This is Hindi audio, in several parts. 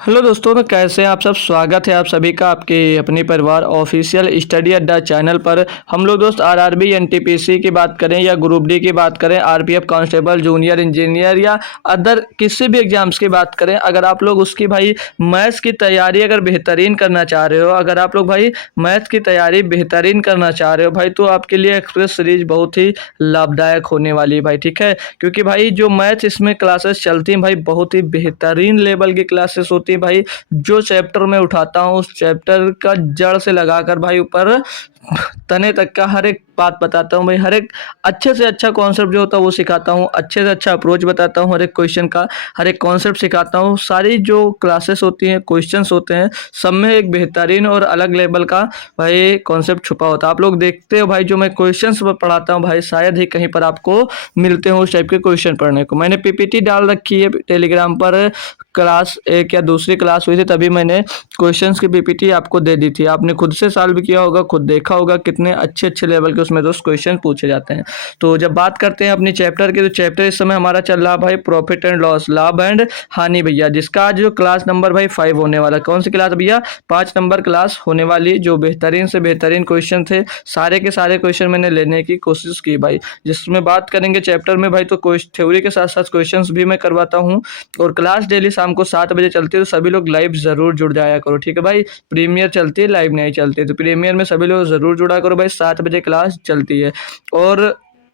हेलो दोस्तों, तो कैसे हैं आप सब। स्वागत है आप सभी का आपके अपने परिवार ऑफिशियल स्टडी अड्डा चैनल पर। हम लोग दोस्त आरआरबी एनटीपीसी की बात करें या ग्रुप डी की बात करें, आरपीएफ कांस्टेबल जूनियर इंजीनियर या अदर किसी भी एग्जाम्स की बात करें, अगर आप लोग उसकी भाई मैथ्स की तैयारी अगर बेहतरीन करना चाह रहे हो, अगर आप लोग भाई मैथ्स की तैयारी बेहतरीन करना चाह रहे हो भाई, तो आपके लिए एक्सप्रेस सीरीज बहुत ही लाभदायक होने वाली है भाई। ठीक है, क्योंकि भाई जो मैथ्स इसमें क्लासेस चलती हैं भाई, बहुत ही बेहतरीन लेवल की क्लासेस होती है भाई। जो चैप्टर मैं उठाता हूँ उस चैप्टर का जड़ से लगाकर भाई ऊपर तने तक का हर एक बात बताता हूँ भाई। हर एक अच्छे से अच्छा कॉन्सेप्ट जो होता है वो सिखाता हूँ, अच्छे से अच्छा अप्रोच बताता हूँ, हर एक क्वेश्चन का हर एक कॉन्सेप्ट सिखाता हूँ। सारी जो क्लासेस होती हैं, क्वेश्चंस होते हैं, सब में एक बेहतरीन और अलग लेवल का भाई कॉन्सेप्ट छुपा होता है। आप लोग देखते हो भाई, जो मैं क्वेश्चंस पढ़ाता हूँ भाई, शायद ही कहीं पर आपको मिलते हो उस टाइप के क्वेश्चन पढ़ने को। मैंने पीपीटी डाल रखी है टेलीग्राम पर, क्लास एक या दूसरी क्लास हुई थी तभी मैंने क्वेश्चंस की पीपीटी आपको दे दी थी। आपने खुद से सॉल्व किया होगा, खुद देखा होगा कितने अच्छे अच्छे लेवल के उसमें दोस्त क्वेश्चन पूछे जाते हैं। तो जब बात करते हैं अपनी चैप्टर की, तो चैप्टर इस समय हमारा चल रहा भाई प्रॉफिट एंड लॉस, लाभ एंड हानि भैया, जिसका आज जो क्लास नंबर भाई 5 होने वाला। कौन सी क्लास भैया? 5 नंबर क्लास होने वाली। जो बेहतरीन से बेहतरीन क्वेश्चन थे, सारे के सारे क्वेश्चन मैंने लेने की कोशिश की भाई। जिसमें बात करेंगे चैप्टर में भाई, तो थ्योरी के साथ साथ क्वेश्चन भी मैं करवाता हूँ। और क्लास डेली शाम को 7 बजे चलती है, तो सभी लोग लाइव जरूर जुड़ जाया करो। ठीक है भाई, प्रीमियर चलती है, लाइव नहीं चलती, तो प्रीमियर में सभी लोग जरूर जुड़ा करो भाई। 7 बजे क्लास चलती है। और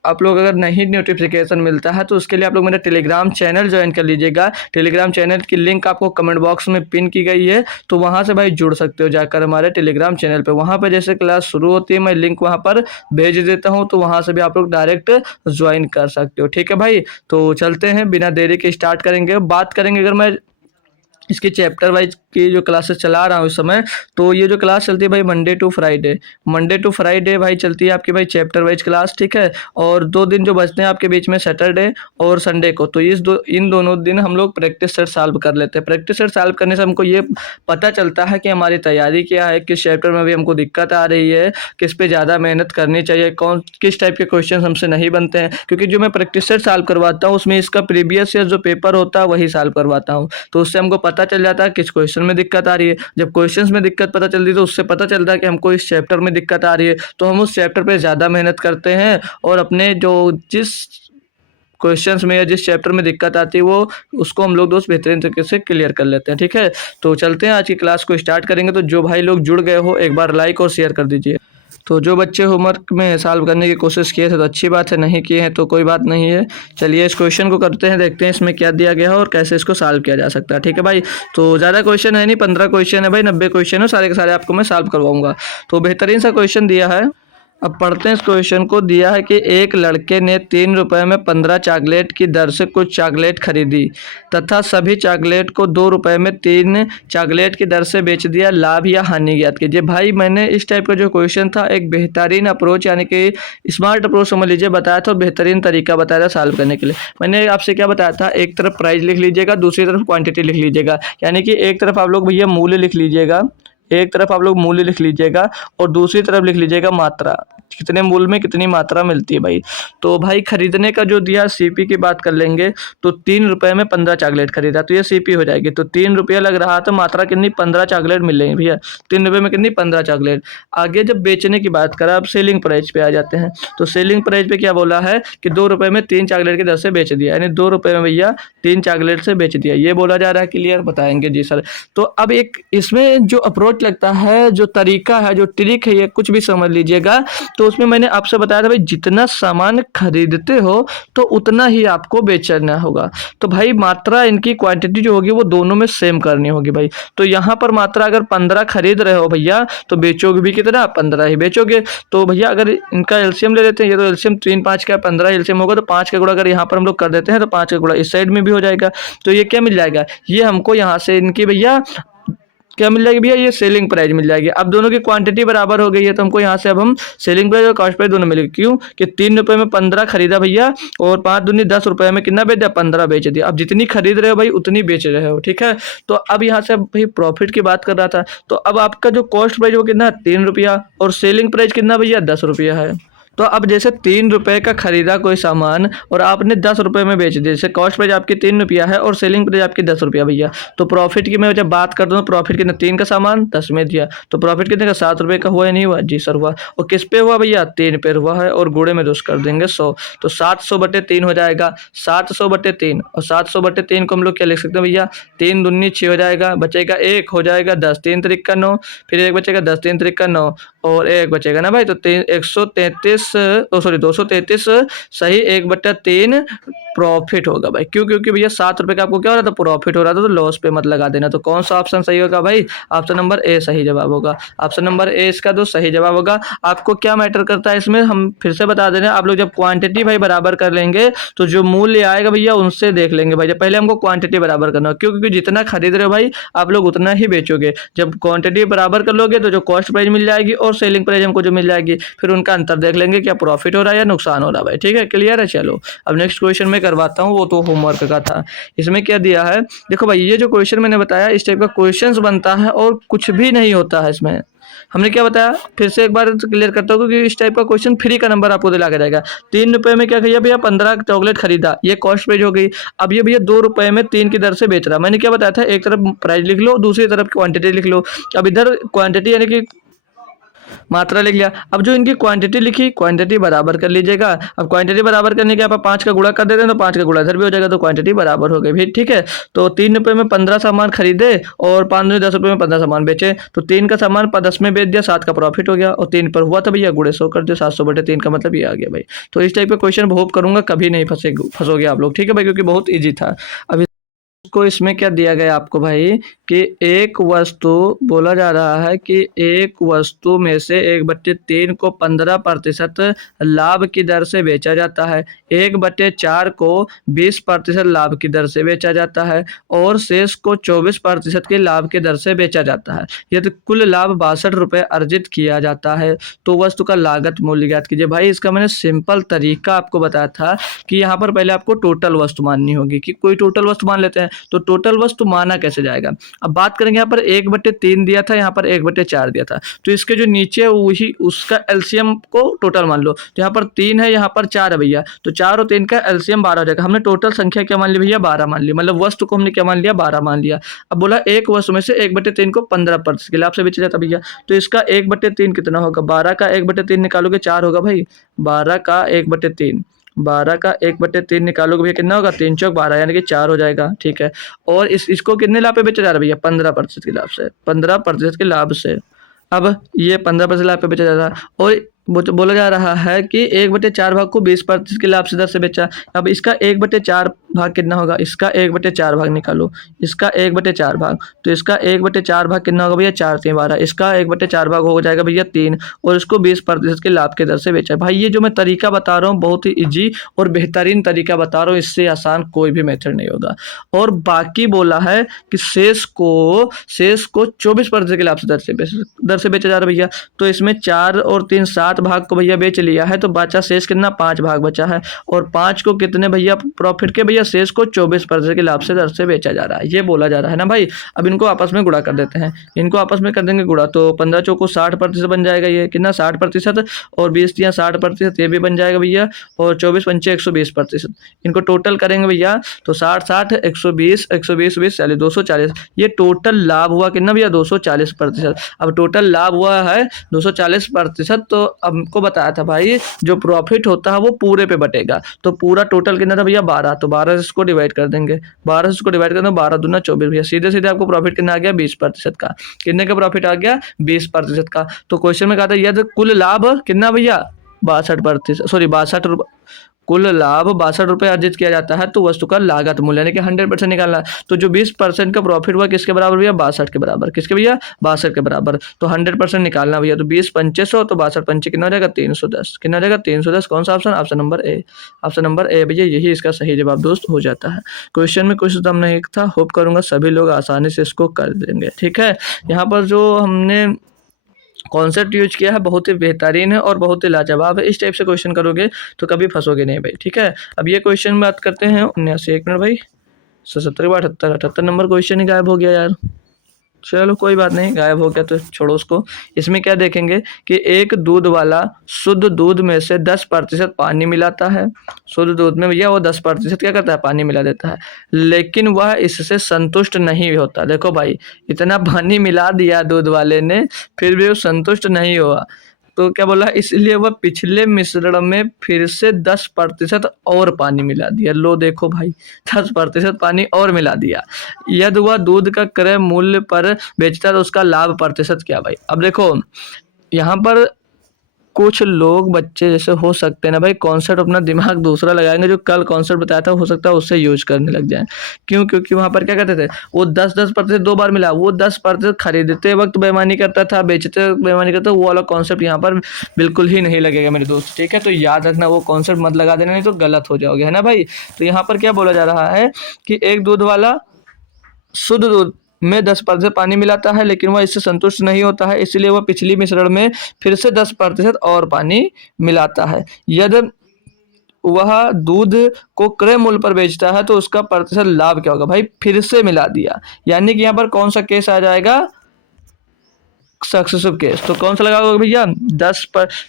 आप लोग अगर नहीं नोटिफिकेशन मिलता है तो उसके लिए आप लोग मेरा टेलीग्राम चैनल ज्वाइन कर लीजिएगा। टेलीग्राम चैनल की लिंक आपको कमेंट बॉक्स में पिन की गई है, तो वहां से भाई जुड़ सकते हो जाकर हमारे टेलीग्राम चैनल पे। वहां पर जैसे क्लास शुरू होती है मैं लिंक वहां पर भेज देता हूं, तो वहां से भी आप लोग डायरेक्ट ज्वाइन कर सकते हो। ठीक है भाई, तो चलते हैं बिना देरी के स्टार्ट करेंगे। बात करेंगे अगर मैं इसकी चैप्टर वाइज की जो क्लासेस चला रहा हूँ इस समय, तो ये जो क्लास चलती है भाई Monday to Friday, Monday to Friday भाई चलती है आपकी भाई चैप्टर वाइज क्लास। ठीक है, और 2 दिन जो बचते हैं आपके बीच में, सैटरडे और संडे को, तो इन दोनों दिन हम लोग प्रैक्टिस सेट सॉल्व कर लेते हैं। प्रैक्टिस सेट सॉल्व करने से हमको ये पता चलता है कि हमारी तैयारी क्या है, किस चैप्टर में भी हमको दिक्कत आ रही है, किस पे ज़्यादा मेहनत करनी चाहिए, कौन किस टाइप के क्वेश्चन हमसे नहीं बनते हैं। क्योंकि जो मैं प्रैक्टिस सेट सॉल्व करवाता हूँ उसमें इसका प्रीवियस ईयर जो पेपर होता है वही सॉल्व करवाता हूँ, तो उससे हमको पता चल जाता है किस क्वेश्चन में दिक्कत आ रही है। जब क्वेश्चंस में दिक्कत पता चलती है तो उससे पता चलता है कि हमको इस चैप्टर में दिक्कत आ रही है, तो हम उस चैप्टर पे ज़्यादा मेहनत करते हैं और अपने जो जिस क्वेश्चंस में या जिस चैप्टर में दिक्कत आती है वो उसको हम लोग दोस्त बेहतरीन तरीके से क्लियर कर लेते हैं। ठीक है, तो चलते हैं आज की क्लास को स्टार्ट करेंगे। तो जो भाई लोग जुड़ गए हो एक बार लाइक और शेयर कर दीजिए। तो जो बच्चे होमवर्क में सॉल्व करने की कोशिश किए थे तो अच्छी बात है, नहीं किए हैं तो कोई बात नहीं है। चलिए इस क्वेश्चन को करते हैं, देखते हैं इसमें क्या दिया गया है और कैसे इसको सॉल्व किया जा सकता है। ठीक है भाई, तो ज़्यादा क्वेश्चन है नहीं, 15 क्वेश्चन है भाई, 90 क्वेश्चन है, सारे के सारे आपको मैं सॉल्व करवाऊंगा। तो बेहतरीन सा क्वेश्चन दिया है। अब पढ़ते हैं इस क्वेश्चन को। दिया है कि एक लड़के ने 3 रुपए में 15 चॉकलेट की दर से कुछ चॉकलेट खरीदी तथा सभी चॉकलेट को 2 रुपए में 3 चॉकलेट की दर से बेच दिया। लाभ या हानि ज्ञात कीजिए। भाई मैंने इस टाइप का जो क्वेश्चन था एक बेहतरीन अप्रोच यानी कि स्मार्ट अप्रोच समझ लीजिए बताया था, और बेहतरीन तरीका बताया था सॉल्व करने के लिए। मैंने आपसे क्या बताया था, एक तरफ प्राइस लिख लीजिएगा, दूसरी तरफ क्वांटिटी लिख लीजिएगा। यानी कि एक तरफ आप लोग भैया मूल्य लिख लीजिएगा, एक तरफ आप लोग मूल्य लिख लीजिएगा और दूसरी तरफ लिख लीजिएगा मात्रा, कितने मूल्य में कितनी मात्रा मिलती है भाई। तो भाई खरीदने का जो दिया सीपी की बात कर लेंगे, तो 3 रुपए में 15 चॉकलेट खरीदा तो ये सीपी हो जाएगी। तो 3 रुपया लग रहा था, मात्रा कितनी, 15 चॉकलेट मिलेंगे भैया। 3 रुपए में कितनी, 15 चॉकलेट। आगे जब बेचने की बात करा, अब सेलिंग प्राइस पे आ जाते हैं। तो सेलिंग प्राइस पे क्या बोला है कि 2 रुपए में 3 चॉकलेट की दर से बेच दिया, यानी 2 रुपए में भैया 3 चॉकलेट से बेच दिया, ये बोला जा रहा है। क्लियर? बताएंगे जी सर। तो अब एक इसमें जो अप्रोच लगता है, जो तरीका है, जो ट्रिक है, ये कुछ भी समझ लीजिएगा। तो उसमें मैंने आपसे बताया था भाई जितना सामान खरीदते हो तो उतना ही आपको बेचना होगा। तो भाई मात्रा इनकी क्वांटिटी जो होगी वो दोनों में सेम करनी होगी भाई। तो यहाँ पर मात्रा अगर 15 खरीद रहे हो भैया तो बेचोगे भी कितना, 15 ही बेचोगे। तो भैया अगर इनका एलसीएम ले लेते हैं, ये तो एलसीएम 3 5 का 15 एलसीएम होगा, तो 5 का गुणा अगर यहाँ पर हम लोग कर देते हैं तो 5 का गुणा इस साइड में भी हो जाएगा। तो ये क्या मिल जाएगा, ये हमको यहाँ से इनकी भैया क्या मिल जाएगी भैया, ये सेलिंग प्राइस मिल जाएगी। अब दोनों की क्वांटिटी बराबर हो गई है, तो हमको यहाँ से अब हम सेलिंग प्राइस और कॉस्ट प्राइस दोनों मिलेगी। क्यों कि 3 रुपए में 15 खरीदा भैया और 5 दूनी 10 रुपए में कितना बेच दिया, 15 बेच दिया। अब जितनी खरीद रहे हो भाई उतनी बेच रहे हो। ठीक है, तो अब यहाँ से भाई प्रॉफिट की बात कर रहा था, तो अब आपका जो कॉस्ट प्राइस वो कितना है, 3 रुपया, और सेलिंग प्राइस कितना भैया, 10 रुपया है। तो अब जैसे 3 रुपए का खरीदा कोई सामान और आपने 10 रुपए में बेच दिया, जैसे कॉस्ट प्राइस आपकी 3 रुपया है और सेलिंग प्राइस आपकी 10 रुपया भैया। तो प्रॉफिट की मैं जब बात करता हूँ, प्रॉफिट कितना, 3 का सामान 10 में दिया, तो प्रॉफिट कितने का, 7 रुपए का हुआ या नहीं हुआ, जी सर हुआ। और किस पे हुआ भैया, 3 पे हुआ है, और गुणे में 2 कर देंगे 100, तो 700/3 हो जाएगा, 700/3, और 700/3 को हम लोग क्या लिख सकते हैं भैया, 3 दूनी 6 हो जाएगा, बचेगा 1 हो जाएगा 10, 3 3 9, फिर एक बचेगा 10, 3 3 9, और एक बचेगा ना भाई, तो 133, ओ सॉरी 233 सही, 1/3 प्रॉफिट होगा भाई। क्यों, क्योंकि भैया 7 रुपए का आपको क्या हो रहा था, प्रॉफिट हो रहा था, तो लॉस पे मत लगा देना। तो कौन सा ऑप्शन सही होगा भाई, ऑप्शन नंबर ए सही जवाब होगा। ऑप्शन नंबर ए इसका तो सही जवाब होगा। आपको क्या मैटर करता है इसमें, हम फिर से बता दे रहे हैं, आप लोग जब क्वांटिटी भाई बराबर कर लेंगे तो जो मूल्य आएगा भैया उनसे देख लेंगे भाई। जब पहले हमको क्वांटिटी बराबर करना है, क्यों, क्योंकि जितना खरीद रहे हो भाई आप लोग उतना ही बेचोगे। जब क्वांटिटी बराबर कर लोगे तो जो कॉस्ट प्राइस मिल जाएगी और सेलिंग प्राइस हमको जो मिल जाएगी, फिर उनका अंतर देख लेंगे, क्या प्रॉफिट हो रहा है या नुकसान हो रहा है भाई। ठीक है, क्लियर है। चलो अब नेक्स्ट क्वेश्चन में करवाता हूँ, वो तो होमवर्क का था। इसमें क्या दिया है, देखो भाई, ये जो क्वेश्चन मैंने बताया इस टाइप का क्वेश्चंस बनता है और कुछ भी नहीं होता है इसमें। हमने क्या बताया, फिर से एक बार क्लियर करता हूँ, क्योंकि इस टाइप का क्वेश्चन फ्री का नंबर आपको दिला के जाएगा। 3 रुपए में क्या भैया, भैया 15 चॉकलेट खरीदा, ये कॉस्ट प्राइस हो गई। अब ये भैया 2 रुपए में 3 की दर से बेच रहा। मैंने क्या बताया था, एक तरफ प्राइस लिख लो, दूसरी तरफ क्वांटिटी लिख लो। अब इधर क्वांटिटी यानी कि मात्रा लिख लिया। अब जो इनकी क्वांटिटी लिखी, क्वांटिटी बराबर कर लीजिएगा। अब क्वांटिटी बराबर करने के आप 5 का गुणा कर देते हैं, तो 5 का गुणा इधर भी हो जाएगा, तो क्वांटिटी बराबर हो गई भी। ठीक है, तो 3 रुपए में 15 सामान खरीदे और 5 10 रुपए में 15 सामान बेचे, तो 3 का सामान 10 में बेच दिया, 7 का प्रॉफिट हो गया, और 3 पर हुआ था भैया, गुणे 100 कर दिया, 700/3 का मतलब ये आ गया भाई। तो इस टाइप का क्वेश्चन होप करूंगा कभी नहीं फंसोगे आप लोग। ठीक है भाई, क्योंकि बहुत ईजी था। अब को इसमें क्या दिया गया आपको भाई, कि एक वस्तु, बोला जा रहा है कि एक वस्तु में से 1/3 को 15% लाभ की दर से बेचा जाता है, 1/4 को 20% लाभ की दर से बेचा जाता है, और शेष को 24% के लाभ की दर से बेचा जाता है। यदि कुल लाभ 62 रुपये अर्जित किया जाता है तो वस्तु का लागत मूल्य ज्ञात कीजिए। भाई इसका मैंने सिंपल तरीका आपको बताया था कि यहाँ पर पहले आपको टोटल वस्तु माननी होगी, कि कोई टोटल वस्तु मान लेते हैं, तो टोटल वस्तु माना कैसे जाएगा। अब बात करेंगे, यहाँ पर 1/3 दिया था, यहाँ पर 1/4 दिया था, तो इसके जो नीचे है वही उसका एलसीएम को टोटल मान लो। तो यहाँ पर 3 है, यहाँ पर 4 है भैया, तो 4 और 3 का एलसीएम 12 हो जाएगा। हमने टोटल संख्या क्या मान ली भैया, 12 मान ली, मतलब वस्तु को हमने क्या मान लिया, 12 मान लिया। अब बोला एक वस्तु में से 1/3 को 15% के लाभ से बेचा जाता भैया, तो इसका 1/3 कितना होगा, 12 का 1/3 निकालोगे 4 होगा भाई, 12 का 1/3, 12 का 1/3 निकालोगे भैया, कितना होगा, 3 चौक 12 यानी कि 4 हो जाएगा। ठीक है, और इसको कितने लाभ पे बेचा जा रहा है भैया, 15% के लाभ से, 15% के लाभ से। अब ये 15% लाभ पे बेचा जा रहा है, और बोला जा रहा है कि 1/4 भाग को 20% के लाभ से दर से बेचा। अब इसका 1/4 भाग कितना होगा, इसका 1/4 भाग निकालो, इसका 1/4 भाग, तो इसका 1/4 भाग कितना होगा भैया, 4 3 12, इसका 1/4 भाग हो जाएगा भैया 3, और इसको 20% के लाभ के दर से बेचा। भाई ये जो मैं तरीका बता रहा हूँ बहुत ही ईजी और बेहतरीन तरीका बता रहा हूँ, इससे आसान कोई भी मेथड नहीं होगा। और बाकी बोला है कि शेष को 24% के लाभ से दर से बेचा जा रहा है भैया, तो इसमें 4 और 3 7 भाग को भैया बेच लिया है, तो बचा शेष कितना, 5 भाग बचा है, और 5 को कितने भैया प्रॉफिट के, भैया शेष को 24% के लाभ से दर से बेचा जा रहा है, ये बोला जा रहा है ना भाई। अब इनको आपस में गुणा कर देते हैं, इनको आपस में कर देंगे गुणा, तो 15 चौको 60% बन जाएगा, ये कितना 60%, और 20 या 60%, ये भी बन जाएगा भैया, और 24 पंचे 120%, इनको टोटल करेंगे भैया, तो 60 60 120 120 20 40 240, ये टोटल लाभ हुआ कितना भैया, 240%। अब टोटल लाभ हुआ है 240%, तो हमको बताया था भाई जो प्रॉफिट होता है वो पूरे पे बटेगा, तो पूरा टोटल कितना था भैया, 12, तो 12 से इसको डिवाइड कर देंगे, 12 से इसको डिवाइड कर दो, 12 दूना 24 भैया, सीधे सीधे आपको प्रॉफिट कितना आ गया, 20% का। कितने का प्रॉफिट आ गया, 20% का। तो क्वेश्चन में कहा था यदि कुल लाभ कितना भैया, 62%, सॉरी 62 रुपये, कुल लाभ 62 रुपये अर्जित किया जाता है, तो वस्तु का लागत मूल्य यानी कि 100% निकालना है। तो जो 20% का प्रॉफिट हुआ किसके बराबर भैया, 62 के बराबर, किसके भैया, 62 के बराबर, तो 100% निकालना भैया, तो 20 पंचे 100, तो 62 पंचे कितना हो जाएगा, 310, कितना हो जाएगा, 310। कौन सा option, option number A, option number A भैया, यही इसका सही जवाब दोस्त हो जाता है। क्वेश्चन में कुछ दम नहीं था, होप करूंगा सभी लोग आसानी से इसको कर देंगे। ठीक है, यहाँ पर जो हमने कॉन्सेप्ट यूज किया है बहुत ही बेहतरीन है और बहुत ही लाजवाब है। इस टाइप से क्वेश्चन करोगे तो कभी फंसोगे नहीं भाई। ठीक है, अब ये क्वेश्चन बात करते हैं 79, 1 मिनट भाई, 77 के बाद 78 नंबर क्वेश्चन ही गायब हो गया यार। चलो कोई बात नहीं, गायब हो गया तो छोड़ो उसको। इसमें क्या देखेंगे कि एक दूध वाला शुद्ध दूध में से 10% पानी मिलाता है। शुद्ध दूध में भैया वो 10% क्या करता है, पानी मिला देता है, लेकिन वह इससे संतुष्ट नहीं होता। देखो भाई, इतना पानी मिला दिया दूध वाले ने, फिर भी वो संतुष्ट नहीं हुआ। तो क्या बोला, इसलिए वह पिछले मिश्रण में फिर से 10% और पानी मिला दिया। लो देखो भाई, 10% पानी और मिला दिया। यदि वह दूध का क्रय मूल्य पर बेचता है तो उसका लाभ प्रतिशत क्या भाई। अब देखो यहाँ पर कुछ लोग बच्चे जैसे हो सकते हैं ना भाई, कॉन्सेप्ट अपना दिमाग दूसरा लगाएंगे, जो कल कॉन्सेप्ट बताया था हो सकता है उससे यूज करने लग जाए। क्यों? क्योंकि वहां पर क्या करते थे, वो 10% 2 बार मिला, वो 10% खरीदते वक्त बेईमानी करता था, बेचते वक्त बेईमानी करता था, वो वाला कॉन्सेप्ट यहाँ पर बिल्कुल ही नहीं लगेगा मेरे दोस्त। ठीक है, तो याद रखना, वो कॉन्सेप्ट मत लगा देना, नहीं तो गलत हो जाओगे, है ना भाई। तो यहाँ पर क्या बोला जा रहा है कि एक दूध वाला शुद्ध दूध में 10% पानी मिलाता है, लेकिन वह इससे संतुष्ट नहीं होता है, इसलिए वह पिछली मिश्रण में फिर से 10% और पानी मिलाता है। यदि वह दूध को क्रय मूल्य पर बेचता है तो उसका प्रतिशत लाभ क्या होगा भाई, फिर से मिला दिया, यानी कि यहाँ पर कौन सा केस आ जाएगा, सक्सेसिव केस। तो कौन सा लगा होगा भैया,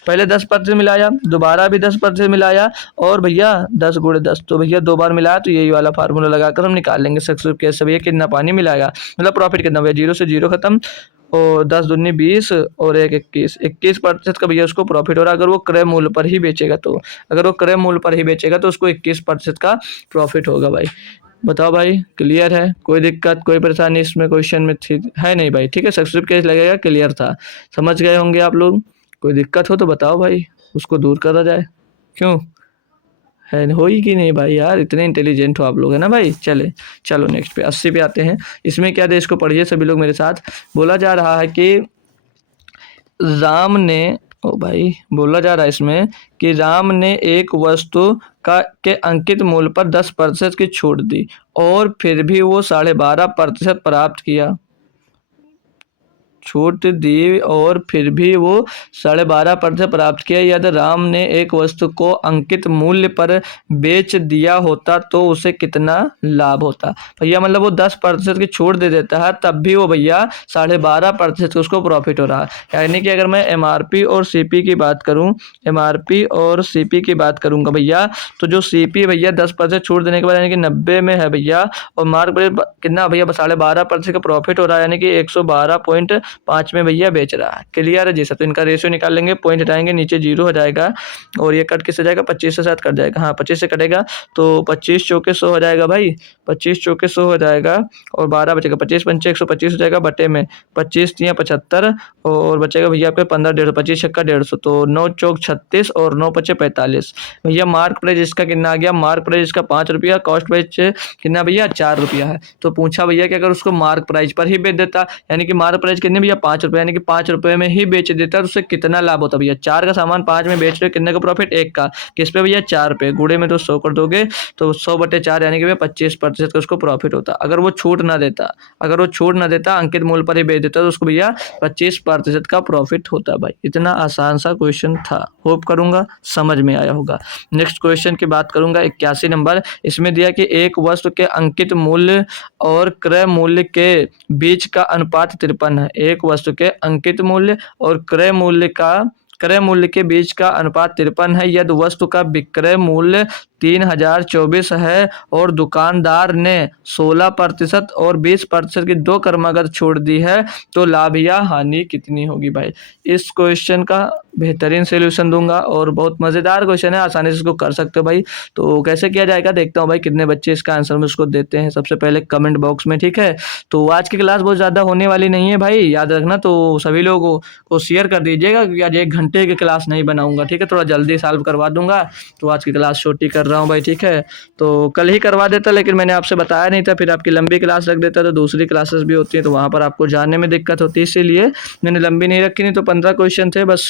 पहले 10% मिलाया, दोबारा भी 10% मिलाया, और भैया 10 × 10, तो भैया 2 बार मिलाया, तो यही वाला फार्मूला लगाकर हम निकाल लेंगे सक्सेसिव केस से भैया कितना पानी मिलाएगा, मतलब प्रॉफिट कितना भैया, 0 से 0 खत्म, और 10 दूनी 20 और 1 21% का भैया उसको प्रॉफिट हो रहा है। अगर वो क्रय मूल्य पर ही बेचेगा तो, अगर वो क्रय मूल्य पर ही बेचेगा तो उसको 21% का प्रॉफिट होगा भाई। बताओ भाई, क्लियर है? कोई दिक्कत, कोई परेशानी इसमें क्वेश्चन में थी है नहीं भाई? ठीक है, सक्सेसिव केस लगेगा, क्लियर था, समझ गए होंगे आप लोग। कोई दिक्कत हो तो बताओ भाई, उसको दूर करा जाए। क्यों है, हो ही कि नहीं भाई, यार इतने इंटेलिजेंट हो आप लोग, है ना भाई। चलो नेक्स्ट पे 80 पे आते हैं। इसमें क्या देश को पढ़िए सभी लोग मेरे साथ। बोला जा रहा है कि राम ने, ओ भाई, बोला जा रहा है इसमें कि राम ने एक वस्तु के अंकित मूल्य पर 10% की छूट दी और फिर भी वो 12.5% प्राप्त किया। छूट दी और फिर भी वो 12.5% प्राप्त किया। यदि राम ने एक वस्तु को अंकित मूल्य पर बेच दिया होता तो उसे कितना लाभ होता भैया, मतलब वो 10% की छूट दे देता है, तब भी वो भैया 12.5% उसको प्रॉफिट हो रहा है। यानी कि अगर मैं एमआरपी और सीपी की बात करूं, एमआरपी और सीपी की बात करूंगा भैया, तो जो सीपी भैया 10% छूट देने के बाद यानी कि 90 में है भैया, और मार्क कितना भैया 12.5% का प्रॉफिट हो रहा है, यानी कि 112.5 में भैया बेच रहा है। क्लियर है जी सब? तो इनका रेशियो निकाल लेंगे, पॉइंट हटाएंगे, नीचे 0 हो जाएगा, और ये कट किससे जाएगा, 25 से साथ कट जाएगा, हाँ 25 से कटेगा, तो 25 चौके 100 हो जाएगा भाई, 25 चौके 100 हो जाएगा, और 12 बचेगा, 25 पंचे 125 हो जाएगा, बटे में 25 तियां 75, और बचेगा भैया आपके 15 150, 25 छक्का 150, तो 9 चौक 36 और 9 पचे 45। भैया मार्क प्राइस इसका कितना आ गया, मार्क प्राइस इसका 5 रुपया, कॉस्ट प्राइस कितना भैया 4 रुपया है। तो पूछा भैया कि अगर उसको मार्क प्राइस पर ही बेच देता, यानी कि मार्क प्राइस कितने भैया 5 रुपये, यानी कि 5 रुपये में ही बेच देता, तो उससे कितना लाभ होता भैया। 4 का सामान 5 में बेच रहे, कितने का प्रॉफिट, 1 का, किस पे भैया 4 पे, गुड़े में तो 100 कर दोगे, तो 100/4 यानी कि भैया 25% का उसको प्रॉफिट होता। अगर वो छूट ना देता, अंकित मूल्य पर ही बेच देता, तो उसको भैया 25% का प्रॉफिट होता भाई। इतना आसान सा क्वेश्चन था, होप करूंगा समझ में आया होगा। नेक्स्ट क्वेश्चन की बात करूंगा 81 नंबर। इसमें दिया कि एक वस्तु के अंकित मूल्य और क्रय मूल्य के बीच का अनुपात 53 है। एक वस्तु के अंकित मूल्य और क्रय मूल्य के बीच का अनुपात 53 है। यदि वस्तु का विक्रय मूल्य 3024 है और दुकानदार ने 16% और 20% की 2 क्रमागत छोड़ दी है, तो लाभ या हानि कितनी होगी भाई। इस क्वेश्चन का बेहतरीन सोल्यूशन दूंगा और बहुत मज़ेदार क्वेश्चन है, आसानी से इसको कर सकते हो भाई। तो कैसे किया जाएगा देखता हूँ भाई, कितने बच्चे इसका आंसर मुझको देते हैं सबसे पहले कमेंट बॉक्स में, ठीक है। तो आज की क्लास बहुत ज़्यादा होने वाली नहीं है भाई, याद रखना। तो सभी लोगों को शेयर कर दीजिएगा, क्योंकि आज 1 घंटे की क्लास नहीं बनाऊंगा, ठीक है, थोड़ा जल्दी सॉल्व करवा दूंगा। तो आज की क्लास छोटी कर रहा हूँ भाई, ठीक है। तो कल ही करवा देता, लेकिन मैंने आपसे बताया नहीं था, फिर आपकी लंबी क्लास रख देता, तो दूसरी क्लासेस भी होती हैं, तो वहाँ पर आपको जाने में दिक्कत होती है, इसीलिए मैंने लंबी नहीं रखी। नहीं तो 15 क्वेश्चन थे बस,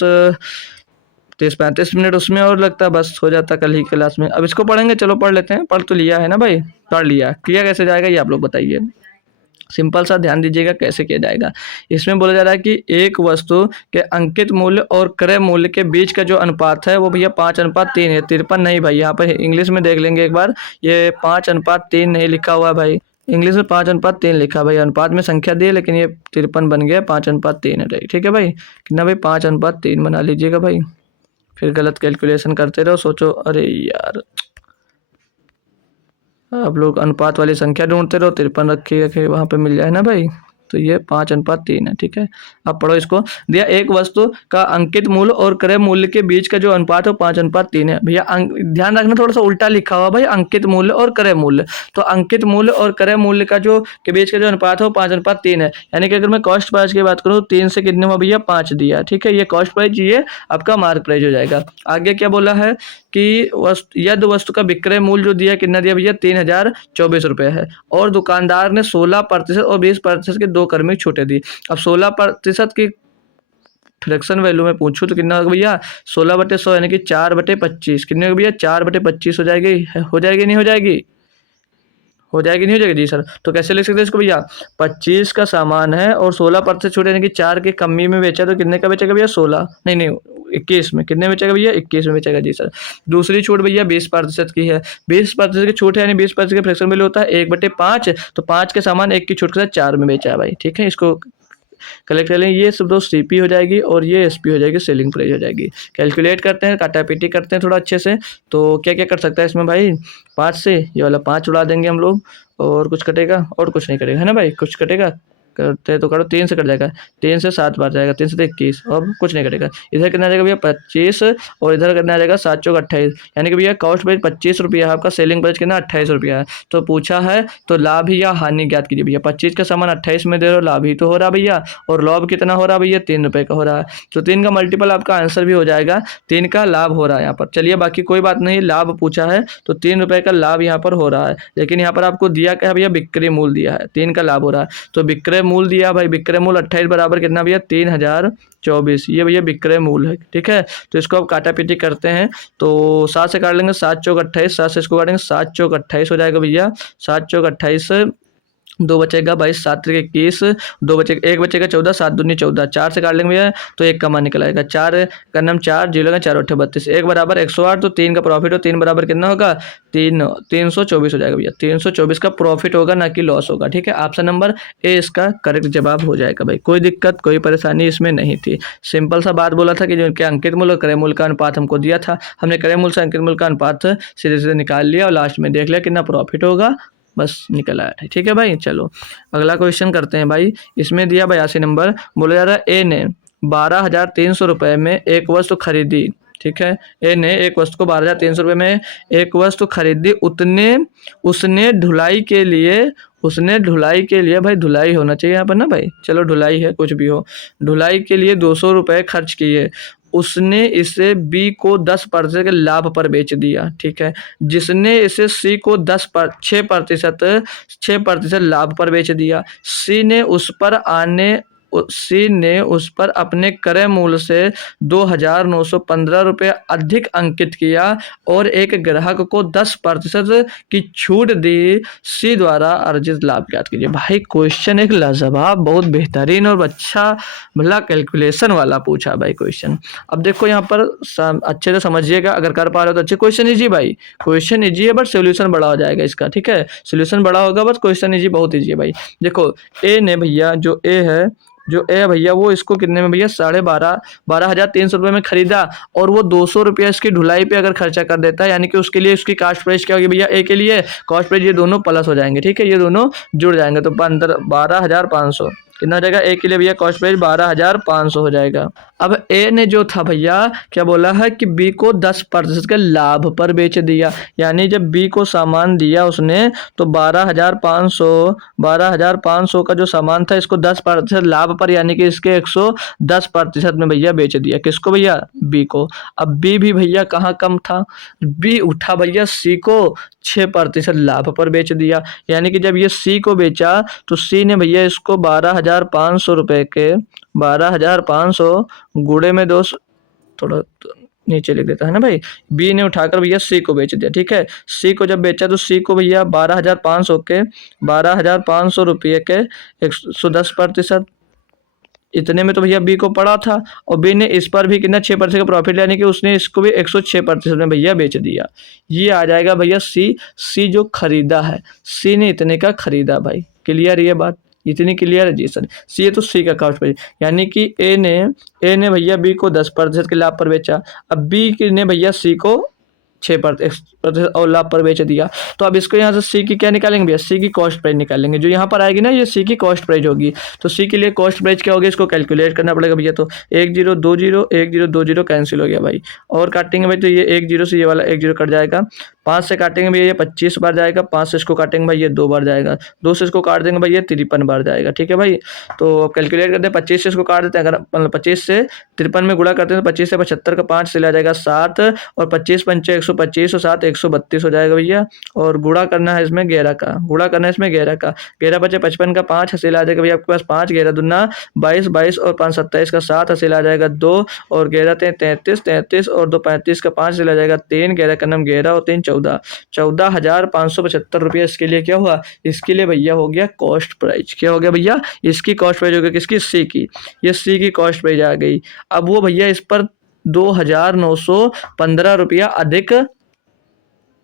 30-35 मिनट उसमें और लगता, बस हो जाता कल ही क्लास में। अब इसको पढ़ेंगे, चलो पढ़ लेते हैं। पढ़ तो लिया है ना भाई, पढ़ लिया, किया कैसे जाएगा ये आप लोग बताइए। सिंपल सा ध्यान दीजिएगा कैसे किया जाएगा। इसमें बोला जा रहा है कि एक वस्तु के अंकित मूल्य और क्रय मूल्य के बीच का जो अनुपात है वो भैया 5:3 है। 53 नहीं भाई, यहाँ पर इंग्लिश में देख लेंगे एक बार, ये 5:3 नहीं लिखा हुआ है भाई, इंग्लिश में 5:3 लिखा भाई, अनुपात में संख्या दी है लेकिन ये 53 बन गया, 5:3 है भाई। ठीक है भाई, कितना भाई 5:3 बना लीजिएगा भाई। फिर गलत कैलकुलेशन करते रहो, सोचो अरे यार आप लोग अनुपात वाली संख्या ढूंढते रहो, 53 रखिएगा कि वहाँ पे मिल जाए ना भाई। तो ये 5:3 है। ठीक है, अब पढ़ो इसको। दिया एक वस्तु का अंकित मूल्य और क्रय मूल्य के बीच का जो अनुपात है वो 5:3 है। भैया ध्यान रखना, थोड़ा सा उल्टा लिखा हुआ भाई, अंकित मूल्य और क्रय मूल्य। तो अंकित मूल्य और क्रय मूल्य का जो के बीच का जो अनुपात है वो 5:3 है। यानी कि अगर मैं कॉस्ट प्राइस की बात करूँ, 3 से कितने हुआ भैया, 5 दिया। ठीक है, ये कॉस्ट प्राइस, ये आपका मार्क प्राइस हो जाएगा। आगे क्या बोला है कि यदि वस्तु का विक्रय मूल्य जो दिया कितना दिया भैया, 3,024 रुपये है, और दुकानदार ने 16% और 20% के 2 क्रमिक छूटें दी। अब 16% की फ्रैक्शन वैल्यू में पूछूं तो कितना होगा भैया, 16/100 यानी कि 4/25। कितने होगा भैया, 4/25 हो जाएगी, हो जाएगी नहीं हो जाएगी, हो जाएगी नहीं हो जाएगी जी सर। तो कैसे लिख सकते हैं इसको भैया, 25 का सामान है और 16% छूट यानी कि 4 की कमी में बेचा, तो कितने का बेचेगा भैया, 16 नहीं 21 में। कितने बेचेगा भैया, 21 में बेचेगा जी सर। दूसरी छूट भैया 20% की है, 20% की छूट है यानी 20% का फ्रैक्शन वैल्यू होता है 1/5, तो 5 के सामान 1 की छूट के साथ 4 में बेचा है भाई। ठीक है, इसको कलेक्ट कर लेंगे। ये सब दो सीपी हो जाएगी और ये एसपी हो जाएगी, सेलिंग प्राइस हो जाएगी। कैलकुलेट करते हैं, काटापीटी करते हैं थोड़ा अच्छे से। तो क्या क्या कर सकता है इसमें भाई, 5 से ये वाला 5 उड़ा देंगे हम लोग, और कुछ कटेगा और कुछ नहीं कटेगा है ना भाई, कुछ कटेगा करते तो करो, 3 से कट जाएगा, 3 से 7 बार जाएगा, 3 से 21 और कुछ नहीं कटेगा। इधर कितना आ जाएगा भैया 25 और इधर कितना आ जाएगा 7 चौक 28, यानी कि भैया कॉस्ट प्राइस 25 रुपया है, आपका सेलिंग प्राइस कितना 28 रुपया है। तो पूछा है तो लाभ ही या हानि ज्ञात कीजिए भैया। 25 का सामान 28 में दे रहे हो, लाभ ही तो हो रहा भैया, और लाभ कितना हो रहा भैया, 3 रुपये का हो रहा है। तो 3 का मल्टीपल आपका आंसर भी हो जाएगा, 3 का लाभ हो रहा है यहाँ पर। चलिए बाकी कोई बात नहीं, लाभ पूछा है तो 3 रुपये का लाभ यहाँ पर हो रहा है, लेकिन यहाँ पर आपको दिया क्या है भैया, विक्रय मूल्य दिया है, 3 का लाभ हो रहा है। तो विक्रय मूल्य दिया भाई, विक्रय मूल्य 28 बराबर कितना भैया, 3,024, ये भैया विक्रय मूल्य है। ठीक है, तो इसको अब काटापीटी करते हैं। तो 7 से काट लेंगे, 7 चौक 28, 7 से इसको काटेंगे, 7 चौक 28 हो जाएगा भैया, 7 चौक 28, 2 बचेगा 22, 7 त्रिक 21, 2 बचेगा 1 बचेगा 14, 7 दूनी 14, 4 से काट लेंगे भैया तो 1 कमा निकल आएगा, 4 का नाम 4 जीरो लगा, 4 8 32, 1 बराबर 108, तो 3 का प्रॉफिट हो, 3 बराबर कितना होगा, 324 हो जाएगा भैया, 324 का प्रॉफिट होगा ना कि लॉस होगा। ठीक है, ऑप्शन नंबर ए इसका करेक्ट जवाब हो जाएगा भाई। कोई दिक्कत कोई परेशानी इसमें नहीं थी, सिंपल सा बात बोला था कि जो इनके अंकित मूल्य और क्रय मूल्य का अनुपात हमको दिया था, हमने क्रय मूल्य से अंकित मूल्य का अनुपात सीधे सीधे निकाल लिया और लास्ट में देख लिया कितना प्रॉफिट होगा, बस निकल आया था। ठीक है भाई, चलो अगला क्वेश्चन करते हैं भाई। इसमें दिया 82 नंबर, बोला जा रहा है ए ने 12,300 रुपये में एक वस्तु खरीदी। ठीक है, ए ने एक वस्तु को 12,300 रुपये में एक वस्तु खरीदी, उसने ढुलाई के लिए भाई, धुलाई होना चाहिए यहाँ पर ना भाई, चलो ढुलाई है कुछ भी हो, ढुलाई के लिए 200 रुपये खर्च किए, उसने इसे बी को 10% के लाभ पर बेच दिया। ठीक है, जिसने इसे सी को 6% लाभ पर बेच दिया, सी ने उस पर अपने क्रय मूल्य से 2,915 रुपये अधिक अंकित किया और एक ग्राहक को 10% की छूट दी, सी द्वारा अर्जित लाभ ज्ञात कीजिए। भाई क्वेश्चन एक लाजवाब, बहुत बेहतरीन और अच्छा भला कैलकुलेशन वाला पूछा भाई क्वेश्चन। अब देखो यहाँ पर अच्छे से समझिएगा, अगर कर पा रहे हो तो अच्छे। क्वेश्चन इजी भाई, क्वेश्चन इजी है बट सोल्यूशन बड़ा हो जाएगा इसका। ठीक है, सोल्यूशन बड़ा होगा बस, क्वेश्चन इजी बहुत इजी है भाई। देखो ए ने भैया, जो ए भैया वो इसको कितने में भैया 12,300 रुपये में खरीदा, और वो 200 रुपया इसकी ढुलाई पे अगर खर्चा कर देता है, यानी कि उसके लिए उसकी कास्ट प्राइस क्या होगी भैया, ए के लिए कॉस्ट प्राइस, ये दोनों प्लस हो जाएंगे। ठीक है, ये दोनों जुड़ जाएंगे तो 12,500 कितना हो जाएगा, ए के लिए भैया कॉस्ट प्राइस 12,500 हो जाएगा। अब ए ने जो था भैया क्या बोला है कि बी को 10% के लाभ पर बेच दिया, यानी जब बी को सामान दिया उसने तो 12,500 का जो सामान था इसको 10% लाभ पर, यानी कि इसके 110% में भैया बेच दिया। किसको भैया, बी को। अब बी भी भैया कहाँ कम था, बी उठा भैया सी को 6% लाभ पर बेच दिया, यानी कि जब ये सी को बेचा तो सी ने भैया इसको 12,500 रुपये के 12,500 गुणे में 2, थोड़ा नीचे लिख देता है ना भाई, बी ने उठाकर भैया सी को बेच दिया। ठीक है, सी को जब बेचा तो सी को भैया 12,500 रुपये के 110%, इतने में तो भैया बी को पड़ा था और बी ने इस पर भी कितना 6% का प्रॉफिट, यानी कि उसने इसको भी 106% में भैया बेच दिया। ये आ जाएगा भैया सी। सी जो खरीदा है, सी ने इतने का खरीदा भाई। क्लियर ये बात, इतनी क्लियर है जी सर। सी है तो सी का कॉस्ट प्राइस, यानी कि ए ने भैया बी को 10% के लाभ पर बेचा। अब बी ने भैया सी को 6% और लाभ पर बेच दिया। तो अब इसको यहाँ से सी की क्या निकालेंगे भैया, सी की कॉस्ट प्राइस निकालेंगे। जो यहाँ पर आएगी ना, ये सी की कॉस्ट प्राइस होगी। तो सी के लिए कॉस्ट प्राइस क्या होगी, इसको कैलकुलेट करना पड़ेगा भैया। तो 1 0 2 0 1 0 2 0 कैंसिल हो गया भाई। और काटेंगे भाई तो ये 1 0 से ये वाला 1 0 कट जाएगा। 5 से काटेंगे भैया ये 25 बार जाएगा। 5 से इसको काटेंगे भाई ये 2 बार जाएगा। 2 से इसको काट देंगे भाई ये 53 बार जाएगा। ठीक है भाई। तो अब कैलकुलेट करते हैं, 25 से इसको काट देते हैं। अगर मतलब 25 से 53 में गुणा करते हैं तो 25 से 75 का 5 से आ जाएगा 7, और 25 पंचे 125 और 7 132 हो जाएगा भैया। और गुणा करना है इसमें 11 का, गुणा करना है इसमें 11 का। 11 बचे 55 का 5 हासिल आ जाएगा भैया आपके पास 5, 11 दूना 22, 22 और 5 27 का 7 हासिल आ जाएगा 2, और 11 33, 33 और 2 35 का 5 हासिल आ जाएगा 3, 11 का नाम 11 और 3 14, 14,575 रुपये इसके लिए क्या हुआ, इसके लिए भैया हो गया कॉस्ट प्राइस। क्या हो गया भैया, इसकी कॉस्ट प्राइस हो गया किसकी, सी की। ये सी की कॉस्ट प्राइस आ गई। अब वो भैया इस पर 2,915 रुपया अधिक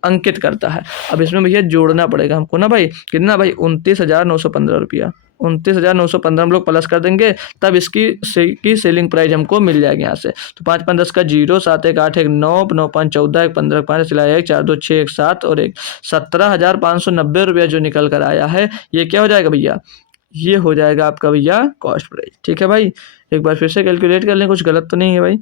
अंकित करता है। अब इसमें भैया जोड़ना पड़ेगा हमको ना भाई, कितना भाई 29,915 रुपया। 29,915 हम लोग प्लस कर देंगे, तब इसकी सेलिंग प्राइस हमको मिल जाएगी यहाँ से। तो 5 5 10 का 0, 7 1 8 1 9, 9 5 14, 1 15 5 सिलाया 1 4 2 6 1 7 और 1 17,590 रुपया जो निकल कर आया है, ये क्या हो जाएगा भैया, ये हो जाएगा आपका भैया कॉस्ट प्राइस। ठीक है भाई, एक बार फिर से कैलकुलेट कर लें, कुछ गलत तो नहीं है भाई।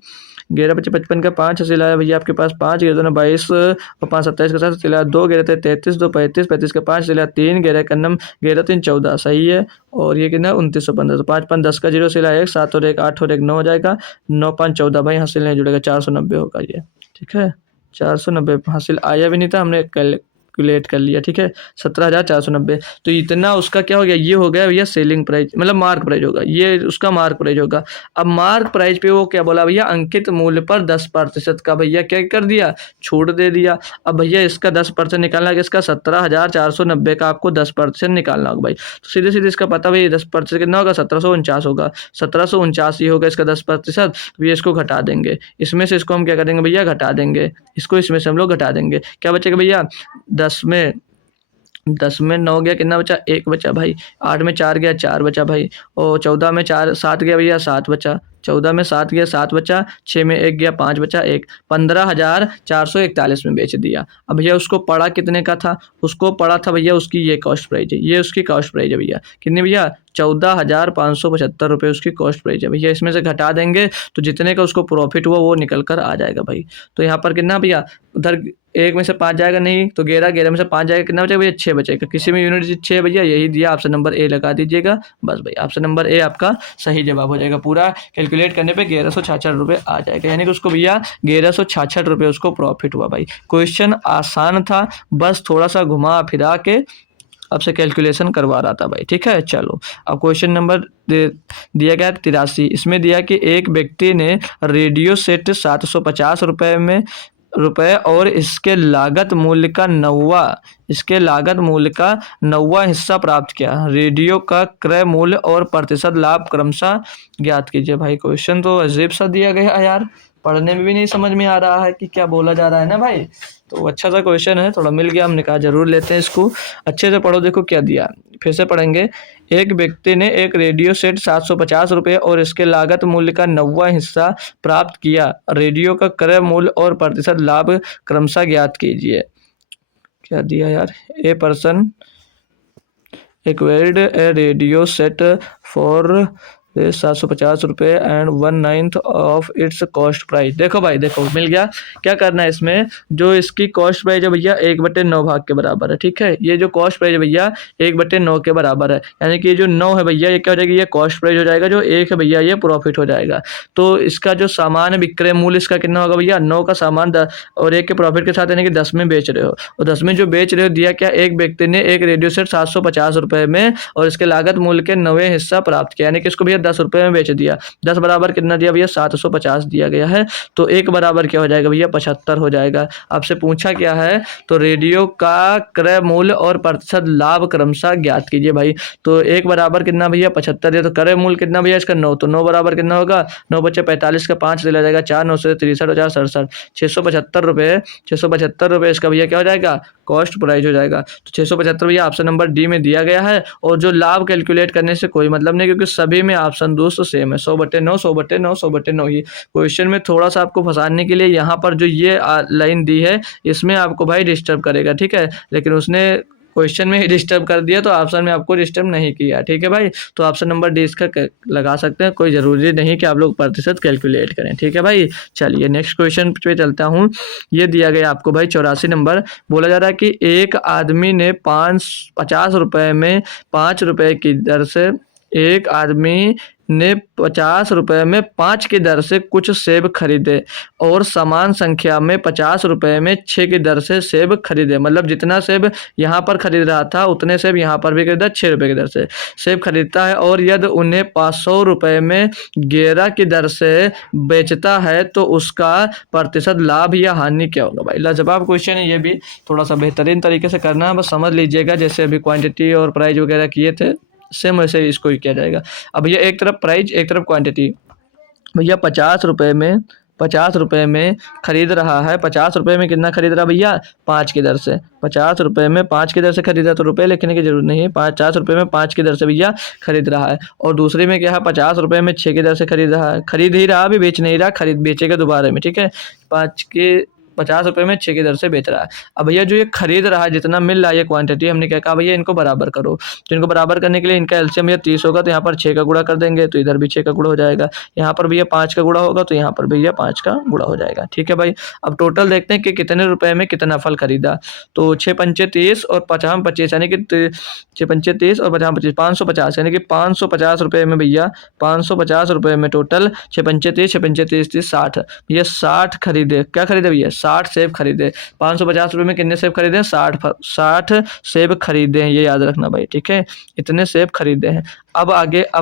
11 बचे 55 का 5 हासिल आया भैया आपके पास 5, 11 दूना 22 और 5 27 का 7 हासिल आया 2, 11 33, 2 35, 35 का 5 हासिल आया 3, 11 का नम 11 3 14 सही है। और ये कितना 2915। तो 5 5 10 का 0 हासिल आया 1 7 और 1 8 और 1 9 हो जाएगा। 9 5 14 भाई हासिल नहीं जुड़ेगा, 490 होगा ये। ठीक है, 490 हासिल आया भी नहीं था, हमने कैलकुलेट कर लिया। ठीक है, 17,490। तो इतना उसका क्या हो गया, ये हो गया भैया सेलिंग प्राइस, मतलब मार्क प्राइस होगा, ये उसका मार्क प्राइस होगा। अब मार्क प्राइस पे वो क्या बोला भैया, अंकित मूल्य पर 10% का भैया क्या कर दिया, छूट दे दिया। अब भैया इसका 10% निकालना है, इसका 17,490 का आपको 10% निकालना होगा भाई। तो सीधे सीधे इसका पता भाई 10% कितना होगा, 1749 होगा। 1749 ही होगा इसका 10%। भैया इसको घटा देंगे, इसमें से इसको हम क्या करेंगे भैया, घटा देंगे इसको, इसमें से हम लोग घटा देंगे। क्या बचेगा भैया, 10 में 9 गया, कितना बचा 1 बचा भाई। 8 में 4 गया 4 बचा भाई। और 14 में 4 7 गया भैया 7 बचा। 14 में 7 गया 7 बचा। 6 में 1 गया 5 बचा 1। 15,441 में बेच दिया। अब भैया उसको पड़ा कितने का था, उसको पड़ा था भैया उसकी ये कॉस्ट प्राइस है, ये उसकी कॉस्ट प्राइस है भैया। कितनी भैया, 14,575 रुपये उसकी कॉस्ट प्राइस है भैया। इसमें से घटा देंगे तो जितने का उसको प्रॉफिट हुआ वो निकल कर आ जाएगा भाई। तो यहाँ पर कितना भैया, उधर 1 में से 5 जाएगा नहीं, तो 11 11 में से 5 जाएगा, कितना बचेगा भैया 6 बचेगा। किसी में यूनिट 6 भैया, यही दिया, ऑप्शन नंबर ए लगा दीजिएगा बस भाई। ऑप्शन नंबर ए आपका सही जवाब हो जाएगा। पूरा कैलकुलेट करने पे 1166 रुपये आ जाएगा, यानी कि उसको भैया 1166 रुपये उसको प्रॉफिट हुआ भाई। क्वेश्चन आसान था, बस थोड़ा सा घुमा फिरा के आपसे कैलकुलेशन करवा रहा था भाई। ठीक है, चलो अब क्वेश्चन नंबर दिया गया 83। इसमें दिया कि एक व्यक्ति ने रेडियो सेट 750 रुपये और इसके लागत मूल्य का 9वां हिस्सा प्राप्त किया। रेडियो का क्रय मूल्य और प्रतिशत लाभ क्रमशः ज्ञात कीजिए। भाई क्वेश्चन तो अजीब सा दिया गया है यार, पढ़ने में भी नहीं समझ में आ रहा है कि क्या बोला जा रहा है ना भाई। तो अच्छा सा क्वेश्चन है, थोड़ा मिल गया, हमने कहा जरूर लेते हैं इसको। अच्छे से पढ़ो, देखो क्या दिया, फिर से पढ़ेंगे। एक व्यक्ति ने एक रेडियो सेट 750 रुपये और इसके लागत मूल्य का 9वां हिस्सा प्राप्त किया। रेडियो का क्रय मूल्य और प्रतिशत लाभ क्रमशः ज्ञात कीजिए। क्या दिया यार, a person acquired A radio set for 750 रुपये and 1/9 of its cost price. देखो भाई, देखो मिल गया। क्या करना है इसमें, जो इसकी कॉस्ट प्राइस है भैया 1/9 भाग के बराबर है। ठीक है, ये जो कॉस्ट प्राइस है भैया 1/9 के बराबर है, यानी कि ये जो 9 है भैया ये क्या हो जाएगी, ये कॉस्ट प्राइस हो जाएगा। जो 1 है भैया ये प्रॉफिट हो जाएगा। तो इसका जो सामान विक्रय मूल्य इसका कितना होगा भैया, 9 का सामान और 1 के प्रॉफिट के साथ, यानी कि 10 में बेच रहे हो। और 10 में जो बेच रहे हो दिया क्या, एक व्यक्ति ने एक रेडियो सेट 750 रुपये में और इसके लागत मूल्य के 9वें हिस्सा प्राप्त किया, यानी कि इसको भैया 10 रुपये में बेच दिया। 10 बराबर कितना दिया भैया 750 दिया गया है। तो 1 बराबर क्या हो जाएगा भैया 75 हो जाएगा। आपसे पूछा क्या है, तो रेडियो का क्रय मूल्य और प्रतिशत लाभ क्रमशः ज्ञात कीजिए भाई। तो 1 बराबर कितना भैया 75 है, तो क्रय मूल्य कितना भैया इसका 9, तो 9 बराबर कितना होगा 9 बच्चे 45 का 5 चला जाएगा 4 9 से 63 और 4 67 675 रुपये। 675 रुपये इसका भैया क्या हो जाएगा कॉस्ट प्राइस हो जाएगा। तो 675 भैया ऑप्शन नंबर डी में दिया गया है। और जो लाभ कैलकुलेट करने से कोई मतलब नहीं, क्योंकि सभी में ऑप्शन दोस्तों सेम है 100/9 100/9 100/9 ही। क्वेश्चन में थोड़ा सा आपको फंसाने के लिए यहाँ पर जो ये लाइन दी है इसमें आपको भाई डिस्टर्ब करेगा, ठीक है, लेकिन उसने क्वेश्चन में ही डिस्टर्ब कर दिया तो ऑप्शन में आपको डिस्टर्ब नहीं किया, ठीक है भाई। तो ऑप्शन नंबर डी इसका लगा सकते हैं, कोई ज़रूरी नहीं कि आप लोग प्रतिशत कैलकुलेट करें, ठीक है भाई। चलिए नेक्स्ट क्वेश्चन पे चलता हूँ। ये दिया गया आपको भाई 84 नंबर। बोला जा रहा है कि एक आदमी ने 50 रुपये में 5 रुपये की दर से एक आदमी ने 50 रुपये में 5 की दर से कुछ सेब खरीदे और समान संख्या में 50 रुपये में 6 की दर से सेब खरीदे। मतलब जितना सेब यहाँ पर खरीद रहा था उतने सेब यहाँ पर भी खरीदा 6 रुपये की दर से सेब खरीदता है, और यदि उन्हें 500 रुपये में 11 की दर से बेचता है तो उसका प्रतिशत लाभ या हानि क्या होगा भाई। लाजवाब क्वेश्चन है, ये भी थोड़ा सा बेहतरीन तरीके से करना है, बस समझ लीजिएगा। जैसे अभी क्वांटिटी और प्राइस वगैरह किए थे सेम वैसे इसको ही किया जाएगा। अब ये एक तरफ प्राइस एक तरफ क्वांटिटी। भैया 50 रुपये में खरीद रहा है। 50 रुपये में कितना खरीद रहा है भैया 5 की दर से। 50 रुपये में 5 की दर से खरीदा तो रुपये लिखने की जरूरत नहीं है। 50 रुपये में 5 की दर से भैया खरीद रहा है। और दूसरे में क्या है 50 रुपये में 6 की दर से खरीद रहा है। खरीद ही रहा, अभी बेच नहीं रहा, खरीद बेचेगा दोबारा में, ठीक है। 50 रुपये में 6 की दर से बेच रहा है। अब भैया जो ये खरीद रहा है जितना मिल रहा है ये क्वांटिटी, हमने क्या कहा भैया इनको बराबर करो। तो इनको बराबर करने के लिए इनका एलसीएम भैया 30 होगा, तो यहाँ पर 6 का गुणा कर देंगे तो इधर भी 6 का गुणा हो जाएगा। यहाँ पर भैया 5 का गुणा होगा तो यहाँ पर भैया 5 का गुणा हो जाएगा, ठीक है भाई। अब टोटल देखते हैं कि कितने रुपए में कितना फल खरीदा। तो 6 पंचे 30 और 50 25 यानी कि 6 पंचे 30 और 50 25 550 यानी कि 550 रुपये में भैया 550 रुपये में टोटल 6 पंचे 30 6 पंचे 30 30 60 भैया 60 खरीदे। क्या खरीदे भैया 60 सेब खरीदे। 550 रुपये में कितने सेब खरीदे 60 सेब खरीदे हैं, ये याद रखना भाई, ठीक है। इतने सेब खरीदे हैं। अब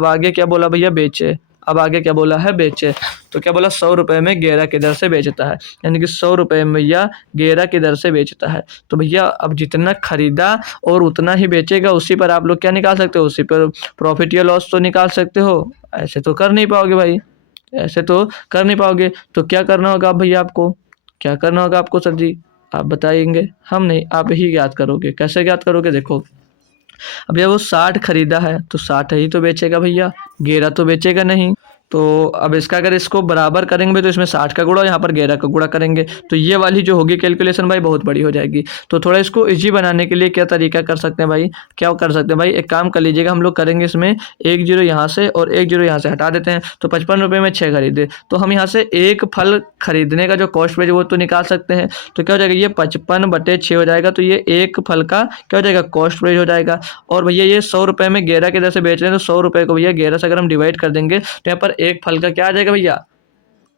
आगे क्या बोला भैया बेचे। अब आगे क्या बोला है बेचे। तो क्या बोला 100 रुपये में 11 की दर से बेचता है, यानी कि 100 रुपये में भैया 11 की दर से बेचता है। तो भैया अब जितना खरीदा और उतना ही बेचेगा, उसी पर आप लोग क्या निकाल सकते हो, उसी पर प्रॉफिट या लॉस तो निकाल सकते हो। ऐसे तो कर नहीं पाओगे भाई, ऐसे तो कर नहीं पाओगे। तो क्या करना होगा भैया आपको, क्या करना होगा आपको सर जी, आप बताएंगे, हम नहीं, आप ही याद करोगे। कैसे याद करोगे, देखो अब भैया वो 60 खरीदा है तो 60 ही तो बेचेगा भैया, 11 तो बेचेगा नहीं। तो अब इसका अगर इसको बराबर करेंगे तो इसमें 60 का गुणा, यहाँ पर 11 का गुणा करेंगे तो ये वाली जो होगी कैलकुलेशन भाई बहुत बड़ी हो जाएगी। तो थोड़ा इसको इजी बनाने के लिए क्या तरीका कर सकते हैं भाई, क्या कर सकते हैं भाई, एक काम कर लीजिएगा, हम लोग करेंगे इसमें 1 0 यहाँ से और 1 0 यहाँ से हटा देते हैं। तो 55 रुपये में 6 खरीदे, तो हम यहाँ से एक फल खरीदने का जो कॉस्ट प्राइस वो तो निकाल सकते हैं। तो क्या हो जाएगा ये 55/6 हो जाएगा, तो ये एक फल का क्या हो जाएगा कॉस्ट प्राइस हो जाएगा। और भैया ये 100 रुपये में 11 की दर से बेच रहे हैं, तो 100 रुपये को भैया 11 से अगर हम डिवाइड कर देंगे तो यहाँ पर एक फल का क्या आ जाएगा भैया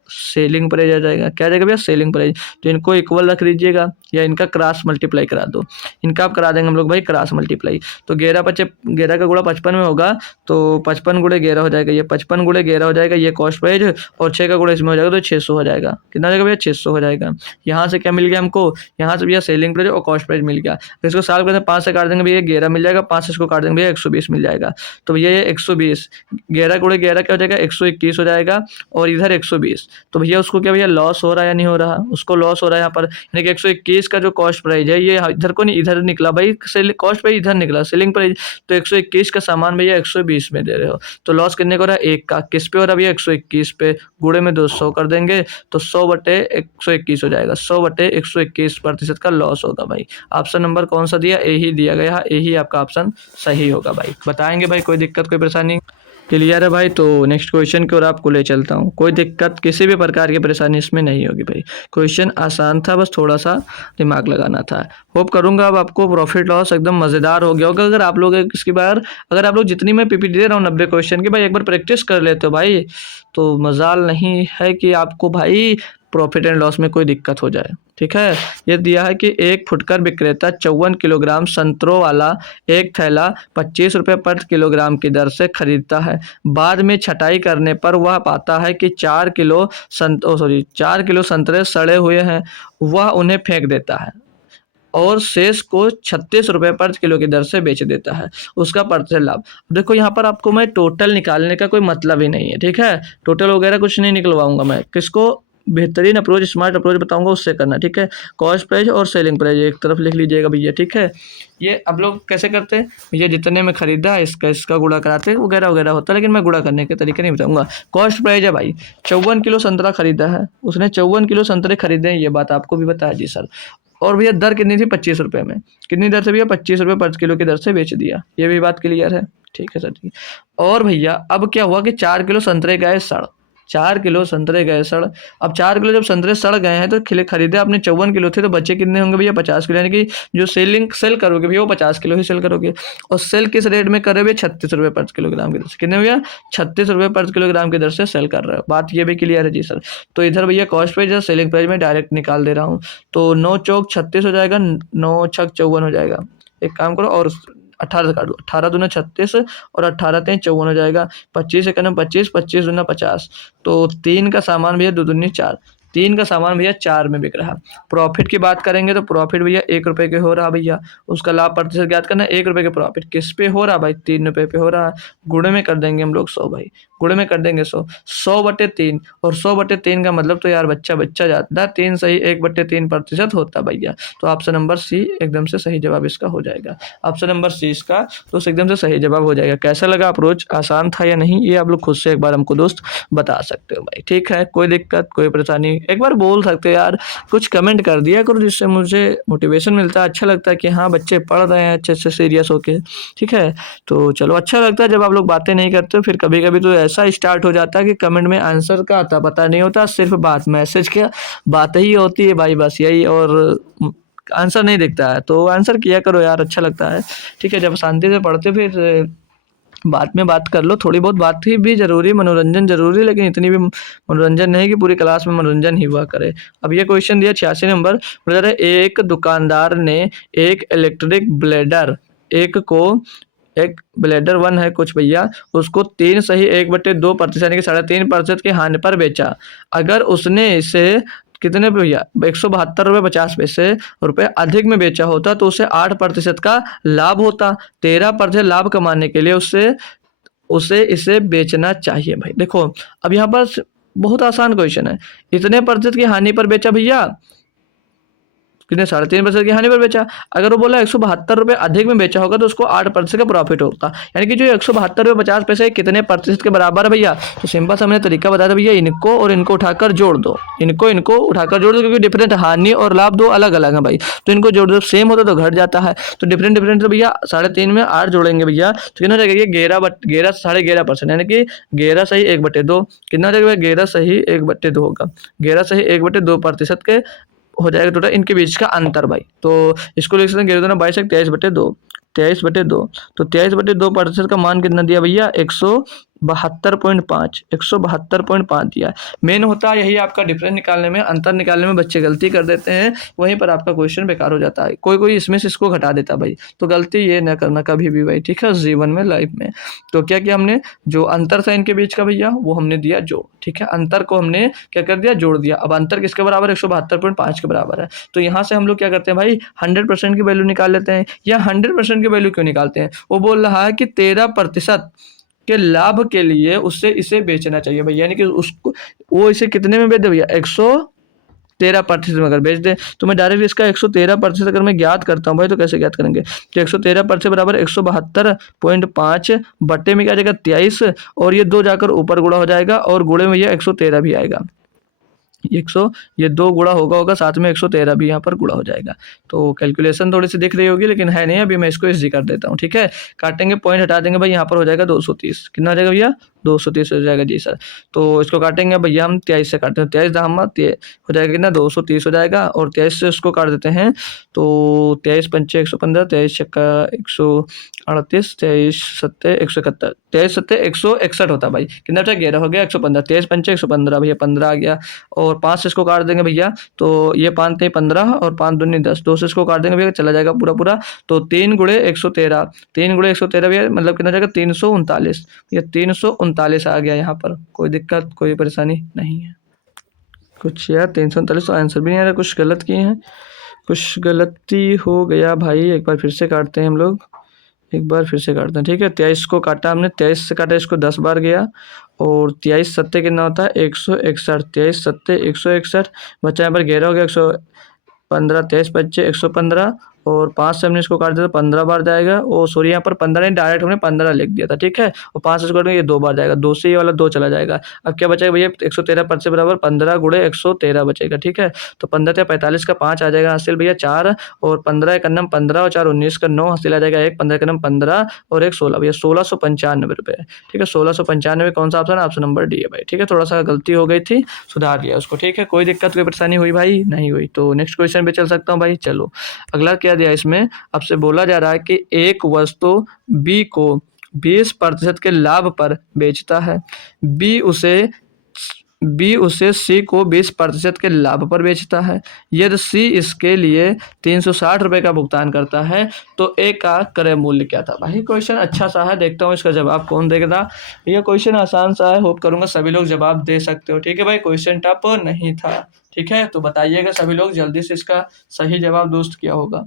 सेलिंग प्राइस आ जाएगा। क्या आ जाएगा भैया सेलिंग प्राइस। तो इनको इक्वल रख लीजिएगा या इनका क्रॉस मल्टीप्लाई करा दो। इनका आप करा देंगे हम लोग भाई क्रॉस मल्टीप्लाई। तो 11 का गुणा 55 में होगा तो 55 गुणे 11 हो जाएगा, ये 55 गुणे 11 हो जाएगा ये कॉस्ट प्राइस, और 6 का गुणा इसमें हो जाएगा तो 600 हो जाएगा। कितना हो जाएगा भैया 600 हो जाएगा। यहाँ से क्या मिल गया हमको, यहाँ से भैया सेलिंग प्राइस और कॉस्ट प्राइस मिल गया। तो इसको सॉल्व करते हैं, 5 से काट देंगे भैया 11 मिल जाएगा, 5 से इसको काट देंगे भैया 120 मिल जाएगा। तो भैया ये 120 11 गुणे 11 क्या हो जाएगा 121 हो जाएगा, और इधर 120। तो भैया उसको क्या भैया लॉस हो रहा है या नहीं हो रहा, उसको लॉस हो रहा है यहाँ पर, यानी कि 121 का जो कॉस्ट प्राइस है ये इधर को नहीं इधर निकला भाई, कॉस्ट प्राइस इधर निकला सेलिंग प्राइस। तो 121 का सामान भैया 120 में दे रहे हो, तो लॉस कितने को रहा है एक का, किस पे हो रहा है भैया 121 पे, गुणे में 200 कर देंगे तो 100/121 हो जाएगा। 100/121% का लॉस होगा भाई। ऑप्शन नंबर कौन सा दिया, ए ही दिया गया, ए ही आपका ऑप्शन सही होगा भाई। बताएंगे भाई कोई दिक्कत कोई परेशानी, क्लियर है भाई। तो नेक्स्ट क्वेश्चन की ओर आपको ले चलता हूँ। कोई दिक्कत किसी भी प्रकार की परेशानी इसमें नहीं होगी भाई। क्वेश्चन आसान था, बस थोड़ा सा दिमाग लगाना था। होप करूंगा अब आपको प्रॉफिट लॉस एकदम मज़ेदार हो गया होगा। अगर आप लोग इसकी बार अगर आप लोग जितनी मैं पीपीटी दे रहा हूँ 90 क्वेश्चन की भाई एक बार प्रैक्टिस कर लेते हो भाई, तो मजाल नहीं है कि आपको भाई प्रॉफिट एंड लॉस में कोई दिक्कत हो जाए। ठीक है, ये दिया है कि एक फुटकर विक्रेता 54 किलोग्राम संतरों वाला एक थैला 25 रुपये पर किलोग्राम की दर से खरीदता है। बाद में छटाई करने पर वह पाता है कि 4 किलो संतरे सड़े हुए हैं। वह उन्हें फेंक देता है और शेष को 36 रुपये पर किलो की दर से बेच देता है। उसका प्रतिशत लाभ। देखो यहाँ पर आपको मैं टोटल निकालने का कोई मतलब ही नहीं है। ठीक है, टोटल वगैरह कुछ नहीं निकलवाऊंगा मैं। किसको बेहतरीन अप्रोच, स्मार्ट अप्रोच बताऊंगा, उससे करना। ठीक है, कॉस्ट प्राइस और सेलिंग प्राइस एक तरफ लिख लीजिएगा भैया। ठीक है, ये अब लोग कैसे करते हैं भैया, जितने में खरीदा इसका गुणा कराते वगैरह वगैरह होता है, लेकिन मैं गुणा करने के तरीके नहीं बताऊंगा। कॉस्ट प्राइस है भाई, 54 किलो संतरा खरीदा है उसने, 54 किलो संतरे खरीदे हैं, ये बात आपको भी बताया जी सर। और भैया दर कितनी थी, 25 रुपये में। कितनी दर से भैया, 25 रुपये पर किलो की दर से बेच दिया। ये भी बात क्लियर है। ठीक है सर, ठीक। और भैया अब क्या हुआ कि 4 किलो संतरे गए सड़, 4 किलो संतरे गए सड़। अब 4 किलो जब संतरे सड़ गए हैं तो खरीदे आपने 54 किलो थे, तो बच्चे कितने होंगे भैया, 50 किलो। यानी कि जो सेल करोगे भैया वो 50 किलो ही सेल करोगे। और सेल किस रेट में कर रहे हो भैया, 36 रुपये पर किलोग्राम की दर से। कितने भैया, 36 रुपये पर किलोग्राम की दर से सेल कर रहे हो। बात ये भी क्लियर है जी सर। तो इधर भैया कॉस्ट प्राइस या सेलिंग प्राइस में डायरेक्ट निकाल दे रहा हूँ। तो 9 चौक 36 हो जाएगा, 9 छक 54 हो जाएगा। एक काम करो और 18 से काट दो, 18 दूना 36 और 18 तेईस 54 हो जाएगा। 25 से करना 25, 25 दूना 50। तो 3 का सामान भैया 2 दूनी 4, 3 का सामान भैया 4 में बिक रहा। प्रॉफिट की बात करेंगे तो प्रॉफिट भैया 1 रुपये के हो रहा भैया। उसका लाभ प्रतिशत ज्ञात करना, 1 रुपये के प्रॉफिट किस पे हो रहा भाई, 3 रुपये पे हो रहा। गुणे में कर देंगे हम लोग 100 भाई, गुणे में कर देंगे 100, 100/3। और 100/3 का मतलब तो यार बच्चा जाता है, 3 सही 1/3% होता भैया। तो ऑप्शन नंबर सी एकदम से सही जवाब इसका हो जाएगा। ऑप्शन नंबर सी इसका तो एकदम से सही जवाब हो जाएगा। कैसा लगा अप्रोच, आसान था या नहीं, ये आप लोग खुद से एक बार हमको दोस्त बता सकते हो भाई। ठीक है, कोई दिक्कत कोई परेशानी एक बार बोल सकते हो यार, कुछ कमेंट कर दिया करो, जिससे मुझे मोटिवेशन मिलता है, अच्छा लगता है कि हाँ बच्चे पढ़ रहे हैं अच्छे से सीरियस होके। ठीक है, तो चलो अच्छा लगता है जब आप लोग बातें नहीं करते हो। फिर कभी कभी तो ऐसा स्टार्ट हो जाता है कि कमेंट में आंसर का आता पता नहीं होता, सिर्फ बात मैसेज क्या बात ही होती है भाई, बस यही। और आंसर नहीं दिखता है, तो आंसर किया करो यार, अच्छा लगता है। ठीक है, जब शांति से पढ़ते फिर बात में बात कर लो, थोड़ी बहुत बात ही भी जरूरी, मनोरंजन जरूरी, लेकिन इतनी भी मनोरंजन नहीं कि पूरी क्लास में मनोरंजन ही हुआ करे। अब ये क्वेश्चन दिया 86 नंबर, बोला रहा है एक दुकानदार ने एक इलेक्ट्रिक ब्लेडर, एक ब्लेडर 1 है कुछ भैया, उसको 3 सही 1/2% यानी कि 3.5% की हानि पर बेचा। अगर उसने इसे कितने पे भैया, 172 रुपये 50 पैसे रुपये अधिक में बेचा होता तो उसे 8% का लाभ होता। 13% लाभ कमाने के लिए उसे इसे बेचना चाहिए भाई। देखो अब यहाँ पर बहुत आसान क्वेश्चन है, इतने प्रतिशत की हानि पर बेचा भैया, कितने 3.5% की हानि पर बेचा। अगर वो बोला 172 रुपये अधिक में बेचा होगा तो उसको 8% का प्रॉफिट होगा। यानी कि जो 172 रुपये 50 पैसे कितने प्रतिशत के बराबर है भैया, तो सिंपल सा हमने तरीका बताया था भैया, इनको और इनको उठाकर जोड़ दो, इनको उठाकर जोड़ दो, क्योंकि डिफरेंट हानि और लाभ दो अलग अलग है भाई, तो इनको जोड़ दो, सेम होता तो घट जाता है। तो डिफरेंट तो भैया 3.5 में 8 जोड़ेंगे भैया तो कितना हो जाएगा, 11.5% यानी कि 11 सही 1/2 कितना हो जाएगा, 11 सही 1/2 होगा, 11 सही 1/2% के हो जाएगा टोटल इनके बीच का अंतर भाई। तो इसको लिख सकते हैं 22 23/2, 23/2। तो 23/2% का मान कितना दिया भैया, 172.5 दिया। मेन होता है यही आपका डिफरेंस निकालने में, अंतर निकालने में बच्चे गलती कर देते हैं, वहीं पर आपका क्वेश्चन बेकार हो जाता है। कोई इसमें से इसको घटा देता भाई, तो गलती ये न करना कभी भी भाई। ठीक है, जीवन में लाइफ में तो क्या किया हमने, जो अंतर था इनके बीच का भैया वो हमने दिया जोड़। ठीक है, अंतर को हमने क्या कर दिया, जोड़ दिया। अब अंतर किसके बराबर है, 172.5 के बराबर है। तो यहाँ से हम लोग क्या करते हैं भाई, 100% की वैल्यू निकाल लेते हैं। या 100% की वैल्यू क्यों निकालते हैं, वो बोल रहा है कि 13% के लाभ के लिए उससे इसे बेचना चाहिए भैया, यानी कि उसको वो इसे कितने में बेच दे भैया, 113% में अगर बेच दे, तो मैं डायरेक्ट इसका 113% अगर मैं ज्ञात करता हूँ भाई, तो कैसे ज्ञात करेंगे कि 113% बराबर 172.5 बट्टे में क्या जाएगा 23, और ये 2 जाकर ऊपर गुणा हो जाएगा, और गुणे में ये 113 भी आएगा। 100 ये 2 गुणा होगा साथ में 113 भी यहाँ पर गुणा हो जाएगा। तो कैलकुलेशन थोड़ी सी दिख रही होगी लेकिन है नहीं, अभी मैं इसको इजी कर देता हूँ। ठीक है, काटेंगे पॉइंट हटा देंगे भाई, यहाँ पर हो जाएगा 230, कितना हो जाएगा भैया 230 हो जाएगा जी सर। तो इसको काटेंगे भैया हम 23 से काटते हैं, 23 दाम हो जाएगा कितना 230 हो जाएगा, और 23 से इसको काट देते हैं तो 23 पंचे 115, 23 छक्का 138, 23 सत्ते 171, 23 सत्ते 161 होता भाई, कितना बचा 11 हो गया 115, 23 पंचे 115 भैया 15 आ गया, और और 5 से इसको काट देंगे भैया, तो ये 5 × 15 और 5 दूनी 10, 2 से इसको काट देंगे भैया, चला जाएगा पूरा पूरा। तो 3 × 113, 3 × 113 भैया मतलब कितना जाएगा 339, ये 339 आ गया यहाँ पर। कोई दिक्कत कोई परेशानी नहीं है। कुछ यार 339 तो आंसर भी नहीं आ रहा, कुछ गलत किए हैं, कुछ गलती हो गया भाई। एक बार फिर से काटते हैं हम लोग, एक बार फिर से काटते हैं, ठीक है। 23 को काटा हमने, 23 से काटा इसको 10 बार गया, और 23 सत्ते कितना होता है 161, 23 सत्ते 161, बच्चा यहाँ पर 11 हो गया, 115, 23 बच्चे 115, और 5 से हमने इसको काट दिया तो 15 बार जाएगा। और सॉरी यहाँ पर 15 नहीं, डायरेक्ट हमने 15 लिख दिया था, ठीक है। और 5 से इसको काटेंगे ये 2 बार जाएगा, 2 से ये वाला 2 चला जाएगा। अब क्या बचेगा भैया 113 5 से बराबर 15 × 113 बचेगा, ठीक है। तो 15 × 45 का 5 आ जाएगा हासिल भैया 4, और 15 एक अन्नम 15 और 4 19 का 9 हासिल आ जाएगा 1, 15 एक अन्नम 15 और 1 16 भैया 1695 रुपये, ठीक है। 1695 कौन सा ऑप्शन है, ऑप्शन नंबर डी है भाई, ठीक है। थोड़ा सा गलती हो गई थी, सुधार लिया उसको, ठीक है। कोई दिक्कत कोई परेशानी हुई भाई, नहीं हुई। तो नेक्स्ट क्वेश्चन पे चल सकता हूँ भाई। चलो अगला क्या दिया इसमें, आपसे बोला जा रहा है कि एक वस्तु बी को 20% के लाभ पर बेचता है, बी उसे सी को 20% के लाभ पर बेचता है। यदि सी इसके लिए 360 रुपये का भुगतान करता है तो ए का क्रय मूल्य क्या था। भाई क्वेश्चन अच्छा सा है, देखता हूँ इसका जवाब कौन देगा। ये क्वेश्चन आसान सा है, होप करूंगा सभी लोग जवाब दे सकते हो, ठीक है भाई। क्वेश्चन टफ नहीं था, ठीक है। तो बताइएगा सभी लोग जल्दी से इसका सही जवाब दोस्त क्या होगा।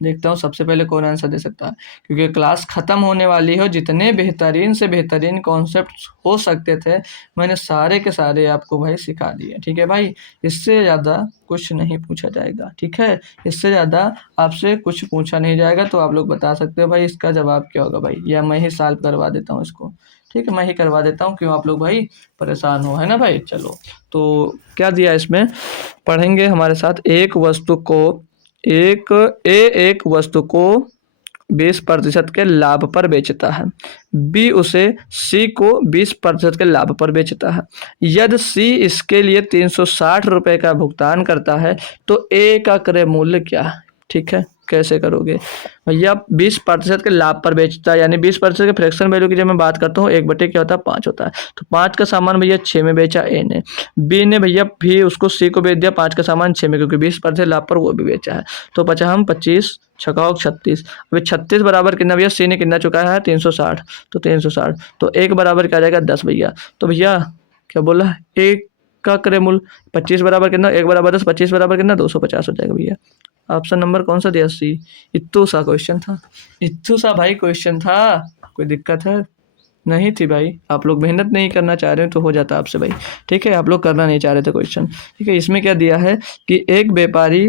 देखता हूँ सबसे पहले कौन आंसर दे सकता है, क्योंकि क्लास ख़त्म होने वाली है। जितने बेहतरीन से बेहतरीन कॉन्सेप्ट हो सकते थे मैंने सारे के सारे आपको भाई सिखा दिए, ठीक है भाई। इससे ज़्यादा कुछ नहीं पूछा जाएगा, ठीक है। इससे ज़्यादा आपसे कुछ पूछा नहीं जाएगा। तो आप लोग बता सकते हो भाई इसका जवाब क्या होगा भाई, या मैं ही सॉल्व करवा देता हूँ इसको, ठीक है। मैं ही करवा देता हूँ, क्यों आप लोग भाई परेशान हो, है ना भाई। चलो तो क्या दिया इसमें पढ़ेंगे हमारे साथ। एक वस्तु को 20% के लाभ पर बेचता है, बी उसे सी को 20% के लाभ पर बेचता है। यदि सी इसके लिए 360 रुपये का भुगतान करता है तो ए का क्रय मूल्य क्या है, ठीक है। कैसे करोगे भैया, 20% के लाभ पर बेचता है, यानी 20% के फ्रैक्शन वैल्यू की जब मैं बात करता हूँ 1/, क्या होता है 5 होता है। तो 5 का सामान भैया 6 में बेचा ए ने, बी ने भैया भी उसको सी को बेच दिया 5 का सामान 6 में, क्योंकि 20% लाभ पर वो भी बेचा है। तो बचा हम 25 छकाओ 36, अभी 36 बराबर कितना भैया, सी ने कितना चुकाया है 360, तो 360, तो एक बराबर क्या जाएगा 10 भैया। तो भैया क्या बोला, एक का क्रय मूल्य 25 बराबर कितना, 1 बराबर 10, 25 बराबर कितना 250 हो जाएगा भैया। ऑप्शन नंबर कौन सा दिया, सी। इत्तू सा क्वेश्चन था, इत्तू सा भाई क्वेश्चन था। कोई दिक्कत है नहीं थी भाई, आप लोग मेहनत नहीं करना चाह रहे हो तो हो जाता आपसे भाई, ठीक है। आप लोग करना नहीं चाह रहे थे क्वेश्चन, ठीक है। इसमें क्या दिया है कि एक व्यापारी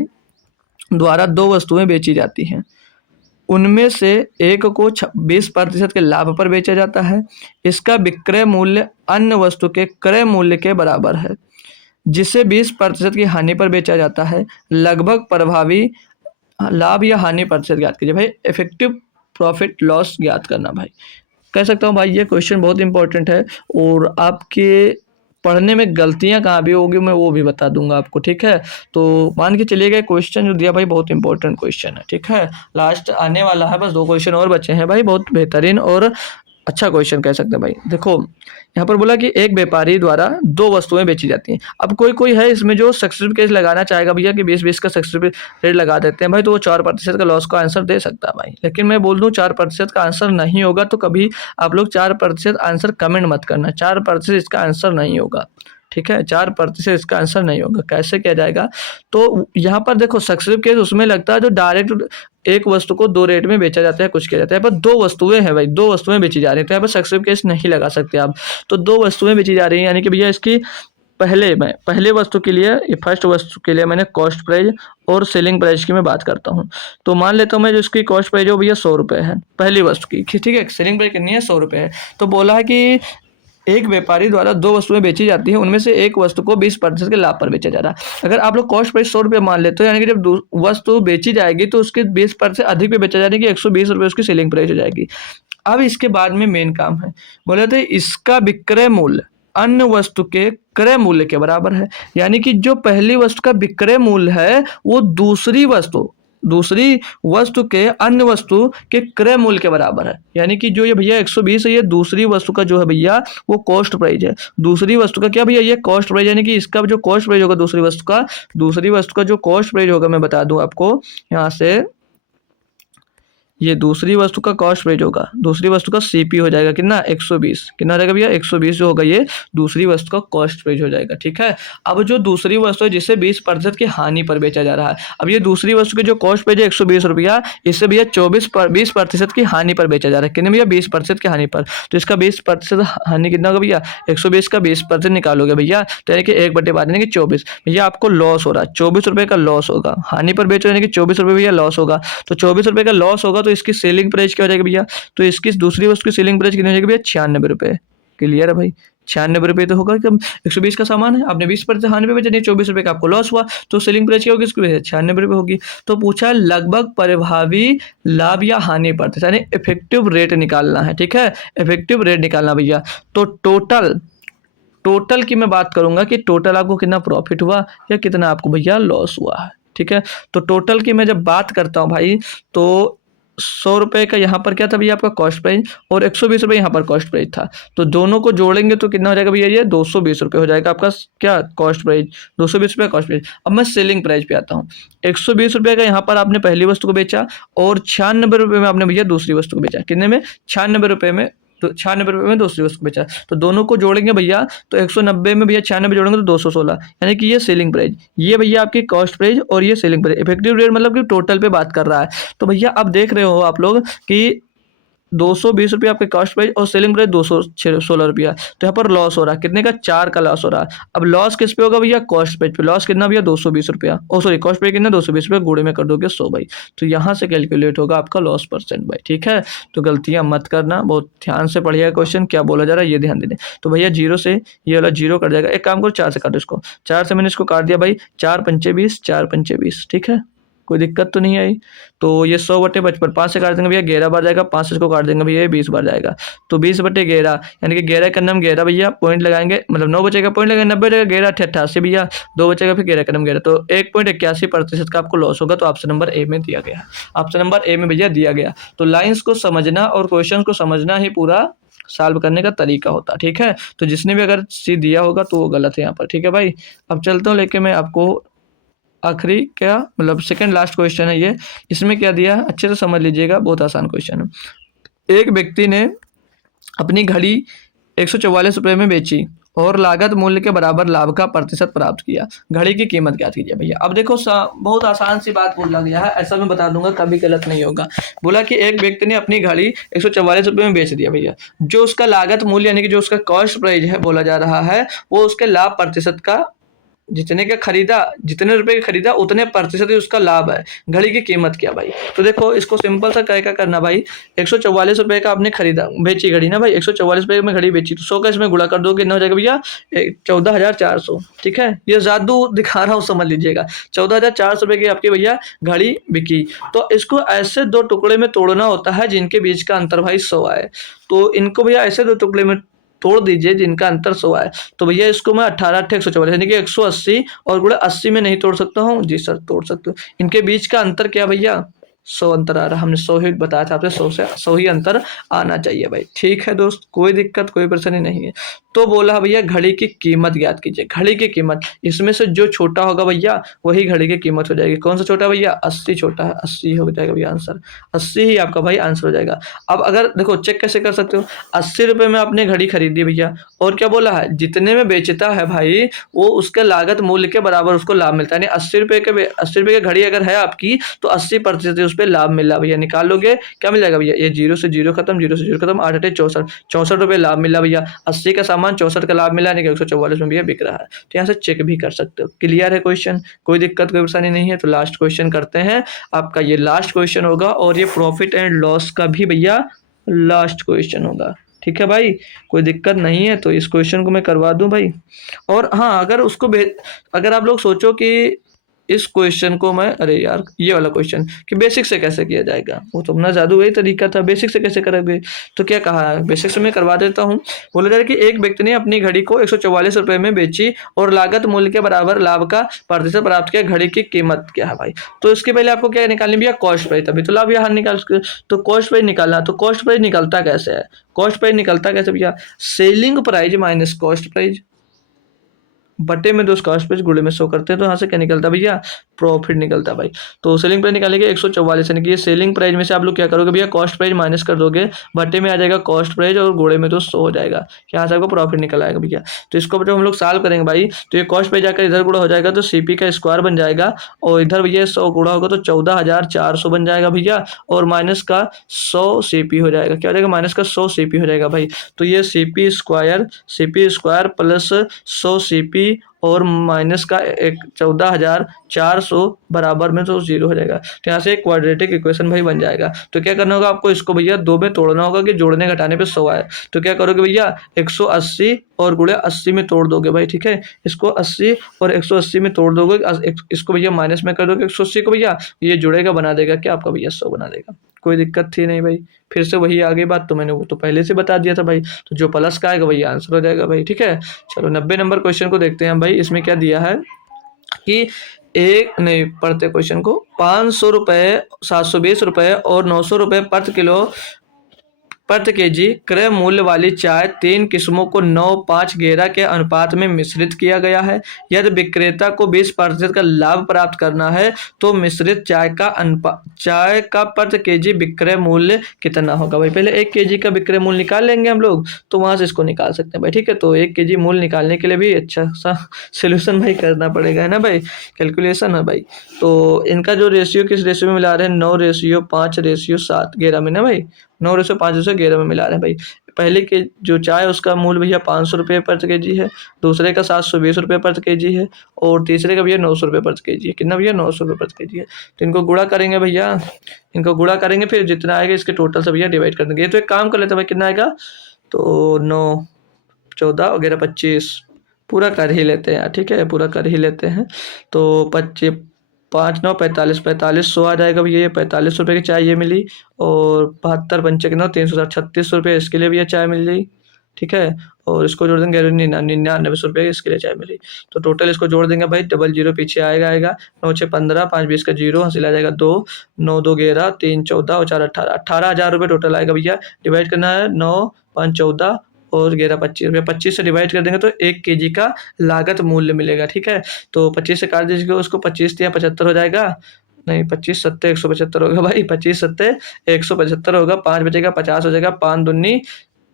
द्वारा 2 वस्तुएं बेची जाती हैं, उनमें से एक को 20% के लाभ पर बेचा जाता है। इसका विक्रय मूल्य अन्य वस्तु के क्रय मूल्य के बराबर है, जिसे 20% की हानि पर बेचा जाता है। लगभग प्रभावी लाभ या हानि प्रतिशत ज्ञात कीजिए। भाई इफेक्टिव प्रॉफिट लॉस ज्ञात करना भाई, कह सकता हूँ भाई ये क्वेश्चन बहुत इंपॉर्टेंट है। और आपके पढ़ने में गलतियां कहाँ भी होगी मैं वो भी बता दूंगा आपको, ठीक है। तो मान के चलिएगा क्वेश्चन जो दिया भाई बहुत इंपॉर्टेंट क्वेश्चन है, ठीक है। लास्ट आने वाला है, बस 2 क्वेश्चन और बचे हैं भाई, बहुत बेहतरीन और अच्छा क्वेश्चन कह सकते हैं भाई। देखो यहाँ पर बोला कि एक व्यापारी द्वारा 2 वस्तुएं बेची जाती हैं। अब कोई है इसमें जो सक्सेस केस लगाना चाहेगा भैया कि 20-20 का सक्सेस रेट लगा देते हैं भाई, तो वो 4% का लॉस का आंसर दे सकता है भाई। लेकिन मैं बोल दूं 4% का आंसर नहीं होगा, तो कभी आप लोग 4% आंसर कमेंट मत करना, 4% इसका आंसर नहीं होगा, ठीक है। 4% इसका आंसर नहीं होगा। कैसे किया जाएगा, तो यहाँ पर देखो सक्सेसिव केस उसमें लगता है जो डायरेक्ट एक वस्तु को 2 रेट में बेचा जाता है, कुछ किया जाता है। पर 2 वस्तुएं हैं भाई, 2 वस्तुएं बेची जा रही हैं, तो यहाँ पर सक्सेसिव केस नहीं लगा सकते आप। तो 2 वस्तुएं बेची जा रही हैं, यानी कि भैया इसकी पहले वस्तु के लिए, फर्स्ट वस्तु के लिए मैंने कॉस्ट प्राइस और सेलिंग प्राइस की मैं बात करता हूँ। तो मान लेता हूँ मैं जो इसकी कॉस्ट प्राइस है भैया 100 रुपये है पहली वस्तु की, ठीक है। सेलिंग प्राइस कितनी है 100 रुपये है। तो बोला है कि एक व्यापारी द्वारा 2 वस्तुएं बेची जाती हैं, उनमें से एक वस्तु को 20% के लाभ पर बेचा जा रहा है। अगर आप लोग कॉस्ट प्राइस 100 रुपये मान लेते हो, यानी कि जब वस्तु बेची जाएगी तो उसके 20% अधिक पे बेचा जाने की 120 रुपये उसकी सेलिंग प्राइस हो जाएगी। अब इसके बाद में मेन काम है, बोले थे इसका विक्रय मूल्य अन्य वस्तु के क्रय मूल्य के बराबर है। यानी कि जो पहली वस्तु का विक्रय मूल्य है वो दूसरी वस्तु दूसरी वस्तु के अन्य वस्तु के क्रय मूल्य के बराबर है। यानी कि जो ये भैया 120 है, ये दूसरी वस्तु का जो है भैया वो कॉस्ट प्राइस है। दूसरी वस्तु का क्या भैया, ये कॉस्ट प्राइस, यानी कि इसका जो कॉस्ट प्राइस होगा दूसरी वस्तु का जो कॉस्ट प्राइस होगा, मैं बता दूं आपको यहाँ से, ये दूसरी वस्तु का कॉस्ट प्राइस होगा, दूसरी वस्तु का सीपी हो जाएगा कितना 120, कितना रहेगा भैया 120 जो होगा ये दूसरी वस्तु का कॉस्ट प्राइस हो जाएगा। ठीक है, अब जो दूसरी वस्तु है जिसे 20% की हानि पर बेचा जा रहा है, अब ये दूसरी वस्तु के जो कॉस्ट प्राइस है 120 रुपया, इससे भैया 20% की हानि पर बेचा जा रहा है। कितने भैया 20% की हानि पर, तो इसका 20% हानि कितना होगा भैया 120 का 20% निकालोगे भैया, तो यानी कि 1/12 यानी कि 24 भैया आपको लॉस हो रहा है, 24 रुपये का लॉस होगा। हानि पर बेचो यानी कि 24 रुपये भैया लॉस होगा, तो 24 रुपये का लॉस होगा, तो इसकी सेलिंग प्राइस क्या हो जाएगी भैया, तो इसकी दूसरी वस्तु की सेलिंग प्राइस कितनी हो जाएगी भैया 96 रुपये। क्लियर है भाई, 96 रुपये तो होगा कि 120 का सामान है, आपने 20% हानि पे बेचा, नहीं 24 रुपये का आपको लॉस हुआ, तो सेलिंग प्राइस क्या होगी इसकी 96 रुपये होगी। तो पूछा लगभग प्रभावी लाभ या हानि पर, यानी इफेक्टिव रेट निकालना है। ठीक है, इफेक्टिव रेट निकालना भैया, तो टोटल की मैं बात करूंगा कि टोटल आपको कितना प्रॉफिट हुआ या कितना आपको भैया लॉस हुआ है। ठीक है, तो टोटल की मैं जब बात करता हूँ भाई, तो 100 रुपये का यहाँ पर क्या था भैया आपका कॉस्ट प्राइस, और 120 रुपये यहाँ पर कॉस्ट प्राइस था, तो दोनों को जोड़ेंगे तो कितना हो जाएगा भैया, ये 220 रुपये हो जाएगा आपका क्या कॉस्ट प्राइस, 220 रुपये कॉस्ट प्राइस। अब मैं सेलिंग प्राइस पे आता हूँ, 120 रुपये का यहाँ पर आपने पहली वस्तु को बेचा, और 96 रुपये में आपने भैया दूसरी वस्तु को बेचा, कितने में 96 रुपये में, तो 96 रुपये में दूसरी वस्तु को बेचा, तो दोनों को जोड़ेंगे भैया, तो 190 में भैया 96 जोड़ेंगे तो 216, यानी कि ये सेलिंग प्राइस, ये भैया आपकी कॉस्ट प्राइस और ये सेलिंग प्राइस। इफेक्टिव रेट मतलब कि टोटल पे बात कर रहा है। तो भैया अब देख रहे हो आप लोग कि 220 रुपये आपके कॉस्ट प्राइस और सेलिंग प्राइस 216 रुपया, तो यहाँ पर लॉस हो रहा है, कितने का 4 का लॉस हो रहा है। अब लॉस किस पे होगा भैया, कॉस्ट प्राइस पे। लॉस कितना भैया 220 रुपया, ओ सॉरी कॉस्ट प्राइस कितना 220 रुपये, गुणे में कर दोगे 100 भाई, तो यहाँ से कैलकुलेट होगा आपका लॉस परसेंट भाई। ठीक है, तो गलतियाँ मत करना, बहुत ध्यान से पढ़िएगा क्वेश्चन क्या बोला जा रहा है ये ध्यान देने। तो भैया 0 से ये वाला 0 कट जाएगा, एक काम करो 4 से काटो इसको, 4 से मैंने इसको काट दिया भाई, 4 पंचे 20, 4 पंचे 20। ठीक है, कोई दिक्कत तो नहीं आई। तो ये 100/55, 5 से काट देंगे भैया 11 बार जाएगा, 5 से इसको काट देंगे भैया 20 बार जाएगा, तो 20/11 यानी कि 11 का नाम 11 भैया, पॉइंट लगाएंगे, मतलब 9 बचेगा पॉइंट लगाएंगे, 90 बचेगा 11 88 भैया, 2 बचेगा फिर 11 का नाम 11, तो 1.81% का आपको लॉस होगा। तो ऑप्शन नंबर ए में दिया गया, ऑप्शन नंबर ए में भैया दिया गया। तो लाइन्स को समझना और क्वेश्चन को समझना ही पूरा सॉल्व करने का तरीका होता है। ठीक है, तो जिसने भी अगर सी दिया होगा तो वो गलत है यहाँ पर। ठीक है भाई, अब चलता हूँ लेके मैं आपको आखिरी क्या मतलब सेकंड लास्ट क्वेश्चन है ये, इसमें क्या दिया है अच्छे से समझ लीजिएगा, बहुत आसान क्वेश्चन है। एक व्यक्ति ने अपनी घड़ी 144 रुपये में बेची और लागत मूल्य के बराबर लाभ का प्रतिशत प्राप्त किया। घड़ी की कीमत ज्ञात कीजिए भैया। अब देखो बहुत आसान सी बात बोला गया है, ऐसा मैं बता दूंगा कभी गलत नहीं होगा। बोला कि एक व्यक्ति ने अपनी घड़ी 144 रुपये में बेच दिया भैया, जो उसका लागत मूल्य यानी कि जो उसका कॉस्ट प्राइस है बोला जा रहा है, वो उसके लाभ प्रतिशत का जितने रुपए का खरीदा उतने प्रतिशत ही उसका लाभ है। घड़ी की कीमत क्या भाई, तो देखो इसको सिंपल सा क्या करना भाई, 144 रुपये का आपने खरीदा बेची घड़ी ना भाई, 144 रुपये में घड़ी बेची, तो 100 का इसमें गुणा कर दो कितना हो जाएगा भैया 14,400। ठीक है, ये जादू दिखा रहा हूँ समझ लीजिएगा, 14,400 रुपये की आपकी भैया घड़ी बिकी। तो इसको ऐसे 2 टुकड़े में तोड़ना होता है जिनके बीच का अंतर भाई 100 आए, तो इनको भैया ऐसे 2 टुकड़े में तोड़ दीजिए जिनका अंतर 100 है। तो भैया इसको मैं 18 8 144 यानी कि 180 और गुणा 80 में नहीं तोड़ सकता हूँ, जी सर तोड़ सकते हो। इनके बीच का अंतर क्या भैया 100 अंतर आ रहा, हमने 100 ही बताया था आपसे, 100 से 100 ही अंतर आना चाहिए भाई। ठीक है दोस्त, कोई दिक्कत कोई परेशानी नहीं है। तो बोला भैया घड़ी की कीमत ज्ञात कीजिए। घड़ी की कीमत, इसमें से जो छोटा होगा भैया वही घड़ी की कीमत हो जाएगी। कौन सा छोटा भैया 80 छोटा है, 80 हो जाएगा भैया आंसर, 80 ही आपका भाई आंसर हो जाएगा। अब अगर देखो चेक कैसे कर सकते हो, 80 रुपये में आपने घड़ी खरीदी भैया, और क्या बोला है जितने में बेचता है भाई वो उसके लागत मूल्य के बराबर उसको लाभ मिलता है। यानी 80 रुपये की घड़ी अगर है आपकी तो 80% उस पर लाभ मिल रहा भैया। निकाल लोगे क्या मिल जाएगा भैया, ये 0 से 0 खत्म, 0 से 0 खत्म, 8 8 64, 64 रुपये लाभ मिला भैया। 80 का सामान 64 का लाभ मिला, यानी कि 144 में भैया बिक रहा है। तो यहाँ से चेक भी कर सकते हो। क्लियर है क्वेश्चन, कोई दिक्कत कोई परेशानी नहीं है। तो लास्ट क्वेश्चन करते हैं, आपका ये लास्ट क्वेश्चन होगा और ये प्रॉफिट एंड लॉस का भी भैया लास्ट क्वेश्चन होगा। ठीक है भाई, कोई दिक्कत नहीं है, तो इस क्वेश्चन को मैं करवा दूं भाई। और हाँ, अगर आप लोग सोचो कि इस क्वेश्चन को मैं, अरे यार ये वाला क्वेश्चन कि बेसिक से कैसे किया जाएगा, वो तो अपना जादू वही तरीका था, बेसिक से कैसे करोगे। तो क्या कहा है, बेसिक से मैं करवा देता हूँ। बोला जा रहा है कि एक व्यक्ति ने अपनी घड़ी को 144 रुपए में बेची और लागत मूल्य के बराबर लाभ का प्रतिशत प्राप्त किया। घड़ी की कीमत क्या है भाई, तो इसके पहले आपको क्या निकालनी भैया, कॉस्ट प्राइस, तभी तो लाभ यहाँ निकाल सकते। तो कॉस्ट प्राइस निकालना, तो कॉस्ट प्राइस निकलता कैसे है, कॉस्ट प्राइस निकलता कैसे भैया, selling price minus cost price बटे में 2 कॉस्ट प्राइस गुणे में 100 करते हैं, तो यहाँ से क्या निकलता है भैया, प्रॉफिट निकलता है भाई। तो सेलिंग प्राइस निकालेंगे 144, यानी कि ये सेलिंग प्राइस में से आप लोग क्या करोगे भैया, कॉस्ट प्राइस माइनस कर दोगे, बटे में आ जाएगा कॉस्ट प्राइस और गुणे में तो 100 हो जाएगा, यहाँ से आपको प्रॉफिट निकल आएगा भैया। तो इसको जब हम लोग सॉल्व करेंगे भाई, तो ये कॉस्ट प्राइस जाकर इधर गुणा हो जाएगा तो सीपी का स्क्वायर बन जाएगा, और इधर भैया 100 गुणा होगा तो 14,400 बन जाएगा भैया, और माइनस का 100 सीपी हो जाएगा, क्या हो जाएगा, माइनस का 100 सीपी हो जाएगा भाई। तो ये सीपी स्क्वायर प्लस 100 सीपी और माइनस का एक 14,400 बराबर में तो 0 हो जाएगा। तो यहाँ से एक क्वाड्रेटिक इक्वेशन भाई बन जाएगा। तो क्या करना होगा आपको, इसको भैया 2 में तोड़ना होगा कि जोड़ने घटाने पे 100 आए। तो क्या करोगे भैया, 180 और गुणे 80 में तोड़ दोगे भाई, ठीक है। इसको 80 और 180 में तोड़ दोगे, इसको भैया माइनस में कर दोगे 180 को भैया, ये जुड़ेगा बना देगा क्या आपका भैया 100 बना देगा, कोई दिक्कत थी नहीं भाई। फिर से वही आगे बात, तो मैंने वो तो पहले से बता दिया था भाई। तो जो प्लस का आएगा वही आंसर हो जाएगा भाई, ठीक है। चलो 90 नंबर क्वेश्चन को देखते हैं भाई। इसमें क्या दिया है कि एक नहीं पढ़ते क्वेश्चन को, 500 रुपये, 720 रुपये और 900 रुपये प्रति केजी क्रय मूल्य वाली चाय 3 किस्मों को 9:5 के अनुपात में मिश्रित किया गया है। यदि विक्रेता को 20% का लाभ प्राप्त करना है तो मिश्रित चाय का प्रति केजी विक्रय मूल्य कितना होगा भाई। पहले 1 केजी का विक्रय मूल्य निकाल लेंगे हम लोग, तो वहां से इसको निकाल सकते हैं भाई, ठीक है। तो 1 केजी मूल्य निकालने के लिए भी अच्छा सा सोल्यूशन भाई करना पड़ेगा, है ना भाई, कैलकुलेशन है भाई। तो इनका जो रेशियो किस रेशियो में मिला रहे हैं, 9:5:7 घेरा में ना भाई, 9:5:11 में मिला रहे हैं भाई। पहले के जो चाय है उसका मूल्य भैया 500 रुपये प्रति केजी है, दूसरे का 720 रुपये प्रति केजी है, और तीसरे का भैया 900 रुपये प्रति केजी है। कितना भैया, 900 रुपये प्रति केजी है। तो इनको गुणा करेंगे भैया, इनको गुणा करेंगे, फिर जितना आएगा इसके टोटल से भैया डिवाइड कर देंगे। ये तो एक काम कर लेते हैं भाई, कितना आएगा, तो 9, 14 वगैरह 25 पूरा कर ही लेते हैं, ठीक है, पूरा कर ही लेते हैं। तो 25, 5, 9, 45, 4500 आ जाएगा भैया, ये 45 रुपये की चाय ये मिली, और 72, 5, 9, 360, 36 रुपये इसके लिए भैया चाय मिल गई, ठीक है। और इसको जोड़ देंगे 99 रुपये इसके लिए चाय मिली। तो टोटल इसको जोड़ देंगे भाई, 00 पीछे आएगा 9 6 15, 5 20 का 0 हासिल आ जाएगा 2, 9 2 11, 3 14 और 4 18, 18,000 रुपये टोटल आएगा भैया। डिवाइड करना है 9 5 14 और 11 25 रुपये, 25 से डिवाइड कर देंगे तो 1 केजी का लागत मूल्य मिलेगा, ठीक है। तो 25 से काट दीजिएगा उसको, 25 या 75 हो जाएगा, नहीं 25 सत्ते 175 होगा भाई, 25 सत्ते 175 होगा, 5 बचेगा 50 हो जाएगा, 5 दूनी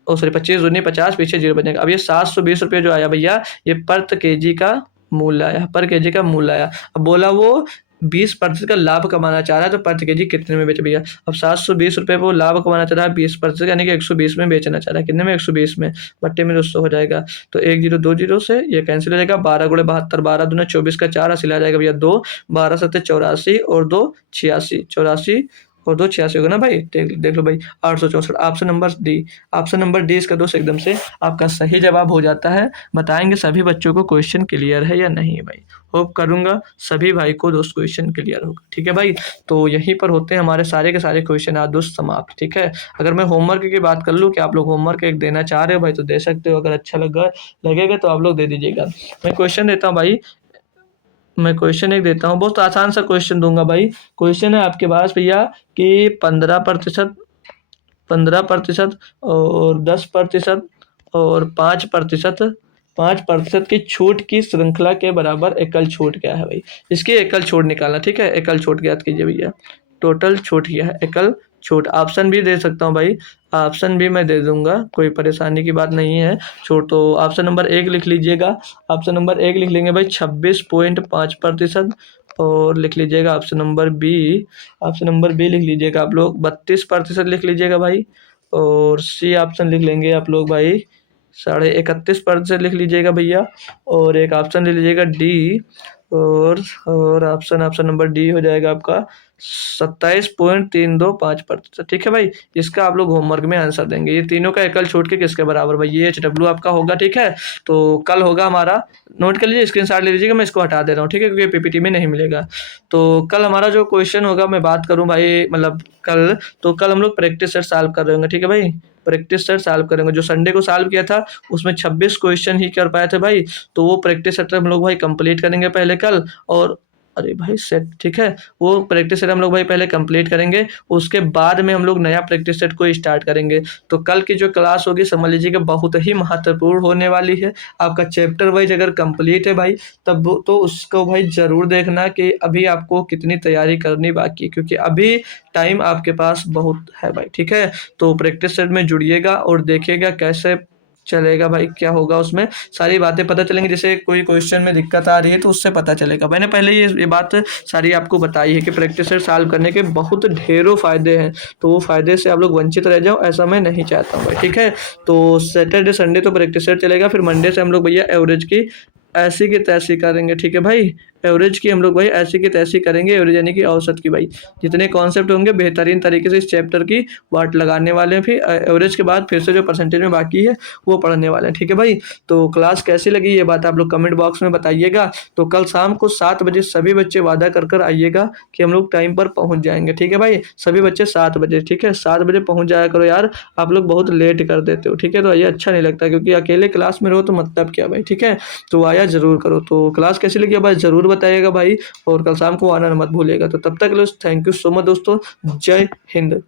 ओ सॉरी 25 दूनी 50, पीछे 0 बचेगा। अब ये 720 रुपये जो आया भैया, ये पर केजी का मूल्य आया, पर केजी का मूल्य आया। अब बोला वो 20% का लाभ कमाना चाह रहा है, तो प्रति केजी कितने में बेचे भैया। अब 720 रुपये वो लाभ कमाना चाह रहा है 20%, यानी कि 120 में बेचना चाह रहा है, कितने में, 120 में, बट्टे में 200 हो जाएगा। तो 1 0 2 0 से ये कैंसिल हो जाएगा, 12 गुणे 72, 12 दूना 24 का 4 हासिल आ जाएगा भैया 2, 12 सत्ते 84 और 2 86, 84 और 2 86 होगा ना भाई, देख लो भाई 864। ऑप्शन नंबर डी इसका दोस्त एकदम से आपका सही जवाब हो जाता है। बताएंगे सभी बच्चों को क्वेश्चन क्लियर है या नहीं भाई। होप करूंगा सभी भाई को दोस्त क्वेश्चन क्लियर होगा, ठीक है भाई। तो यहीं पर होते हैं हमारे सारे के सारे क्वेश्चन आज दोस्त समाप्त, ठीक है। अगर मैं होमवर्क की बात कर लूँ कि आप लोग होमवर्क एक देना चाह रहे हो भाई, तो दे सकते हो, अगर अच्छा लगेगा तो आप लोग दे दीजिएगा। मैं क्वेश्चन देता हूँ भाई, मैं क्वेश्चन एक देता हूँ, बहुत आसान सा क्वेश्चन दूंगा भाई। क्वेश्चन है आपके पास भैया कि 15%, 15% और 10% और 5%, 5% की छूट की श्रृंखला के बराबर एकल छूट क्या है भाई। इसकी एकल छूट निकालना, ठीक है, एकल छूट ज्ञात कीजिए भैया। टोटल छूट क्या है, एकल छूट। ऑप्शन भी दे सकता हूँ भाई, ऑप्शन भी मैं दे दूंगा, कोई परेशानी की बात नहीं है। छूट तो ऑप्शन नंबर 1 लिख लीजिएगा, ऑप्शन नंबर 1 लिख लेंगे भाई 26.5%, और लिख लीजिएगा option number B, option number B लिख लीजिएगा आप लोग 32% लिख लीजिएगा भाई, और सी ऑप्शन लिख लेंगे आप लोग भाई 31.5% लिख लीजिएगा भैया, और एक ऑप्शन ले लीजिएगा डी, और ऑप्शन नंबर डी हो जाएगा आपका 27.325%। ठीक है भाई, इसका आप लोग होमवर्क में आंसर देंगे। ये तीनों का एकल छूट के किसके बराबर भाई, ये HW आपका होगा। ठीक है, तो कल होगा हमारा, नोट कर लीजिए, स्क्रीनशॉट ले लीजिएगा, मैं इसको हटा दे रहा हूँ। ठीक है, क्योंकि PPT में नहीं मिलेगा। तो कल हमारा जो क्वेश्चन होगा, मैं बात करूँ भाई, मतलब कल, तो कल हम लोग प्रैक्टिस सेट सॉल्व कर रहे होंगे। ठीक है भाई, प्रैक्टिस सेट सॉल्व करेंगे। जो संडे को सॉल्व किया था उसमें 26 क्वेश्चन ही कर पाए थे भाई, तो वो प्रैक्टिस सेट हम लोग भाई कंप्लीट करेंगे पहले कल। और अरे भाई सेट, ठीक है, वो प्रैक्टिस सेट हम लोग भाई पहले कंप्लीट करेंगे, उसके बाद में हम लोग नया प्रैक्टिस सेट को स्टार्ट करेंगे। तो कल की जो क्लास होगी समझ लीजिएगा बहुत ही महत्वपूर्ण होने वाली है। आपका चैप्टर वाइज अगर कंप्लीट है भाई, तब तो उसको भाई ज़रूर देखना कि अभी आपको कितनी तैयारी करनी बाकी है, क्योंकि अभी टाइम आपके पास बहुत है भाई। ठीक है, तो प्रैक्टिस सेट में जुड़िएगा और देखिएगा कैसे चलेगा भाई, क्या होगा उसमें सारी बातें पता चलेंगी। जैसे कोई क्वेश्चन में दिक्कत आ रही है तो उससे पता चलेगा। मैंने पहले ये बात सारी आपको बताई है कि प्रैक्टिस सेट सॉल्व करने के बहुत ढेरों फायदे हैं, तो वो फायदे से आप लोग वंचित रह जाओ, ऐसा मैं नहीं चाहता हूँ भाई। ठीक है, तो सैटरडे संडे तो प्रैक्टिस सेट चलेगा, फिर मंडे से हम लोग भैया एवरेज की ऐसी की तैसी करेंगे। ठीक है भाई, एवरेज की हम लोग भाई ऐसी की तैसी करेंगे, एवरेज यानी कि औसत की भाई। जितने कॉन्सेप्ट होंगे बेहतरीन तरीके से इस चैप्टर की वाट लगाने वाले हैं, फिर एवरेज के बाद फिर से जो परसेंटेज में बाकी है वो पढ़ने वाले हैं। ठीक है भाई, तो क्लास कैसी लगी ये बात आप लोग कमेंट बॉक्स में बताइएगा। तो कल शाम को 7 बजे सभी बच्चे वादा कर आइएगा कि हम लोग टाइम पर पहुंच जाएंगे। ठीक है भाई, सभी बच्चे 7 बजे, ठीक है 7 बजे पहुंच जाया करो यार, आप लोग बहुत लेट कर देते हो। ठीक है, तो ये अच्छा नहीं लगता, क्योंकि अकेले क्लास में रहो तो मतलब क्या भाई। ठीक है, तो आया जरूर करो। तो क्लास कैसी लगी भाई जरूर बताइएगा भाई, और कल शाम को आना मत भूलिएगा। तो तब तक थैंक यू सो मच दोस्तों, जय हिंद।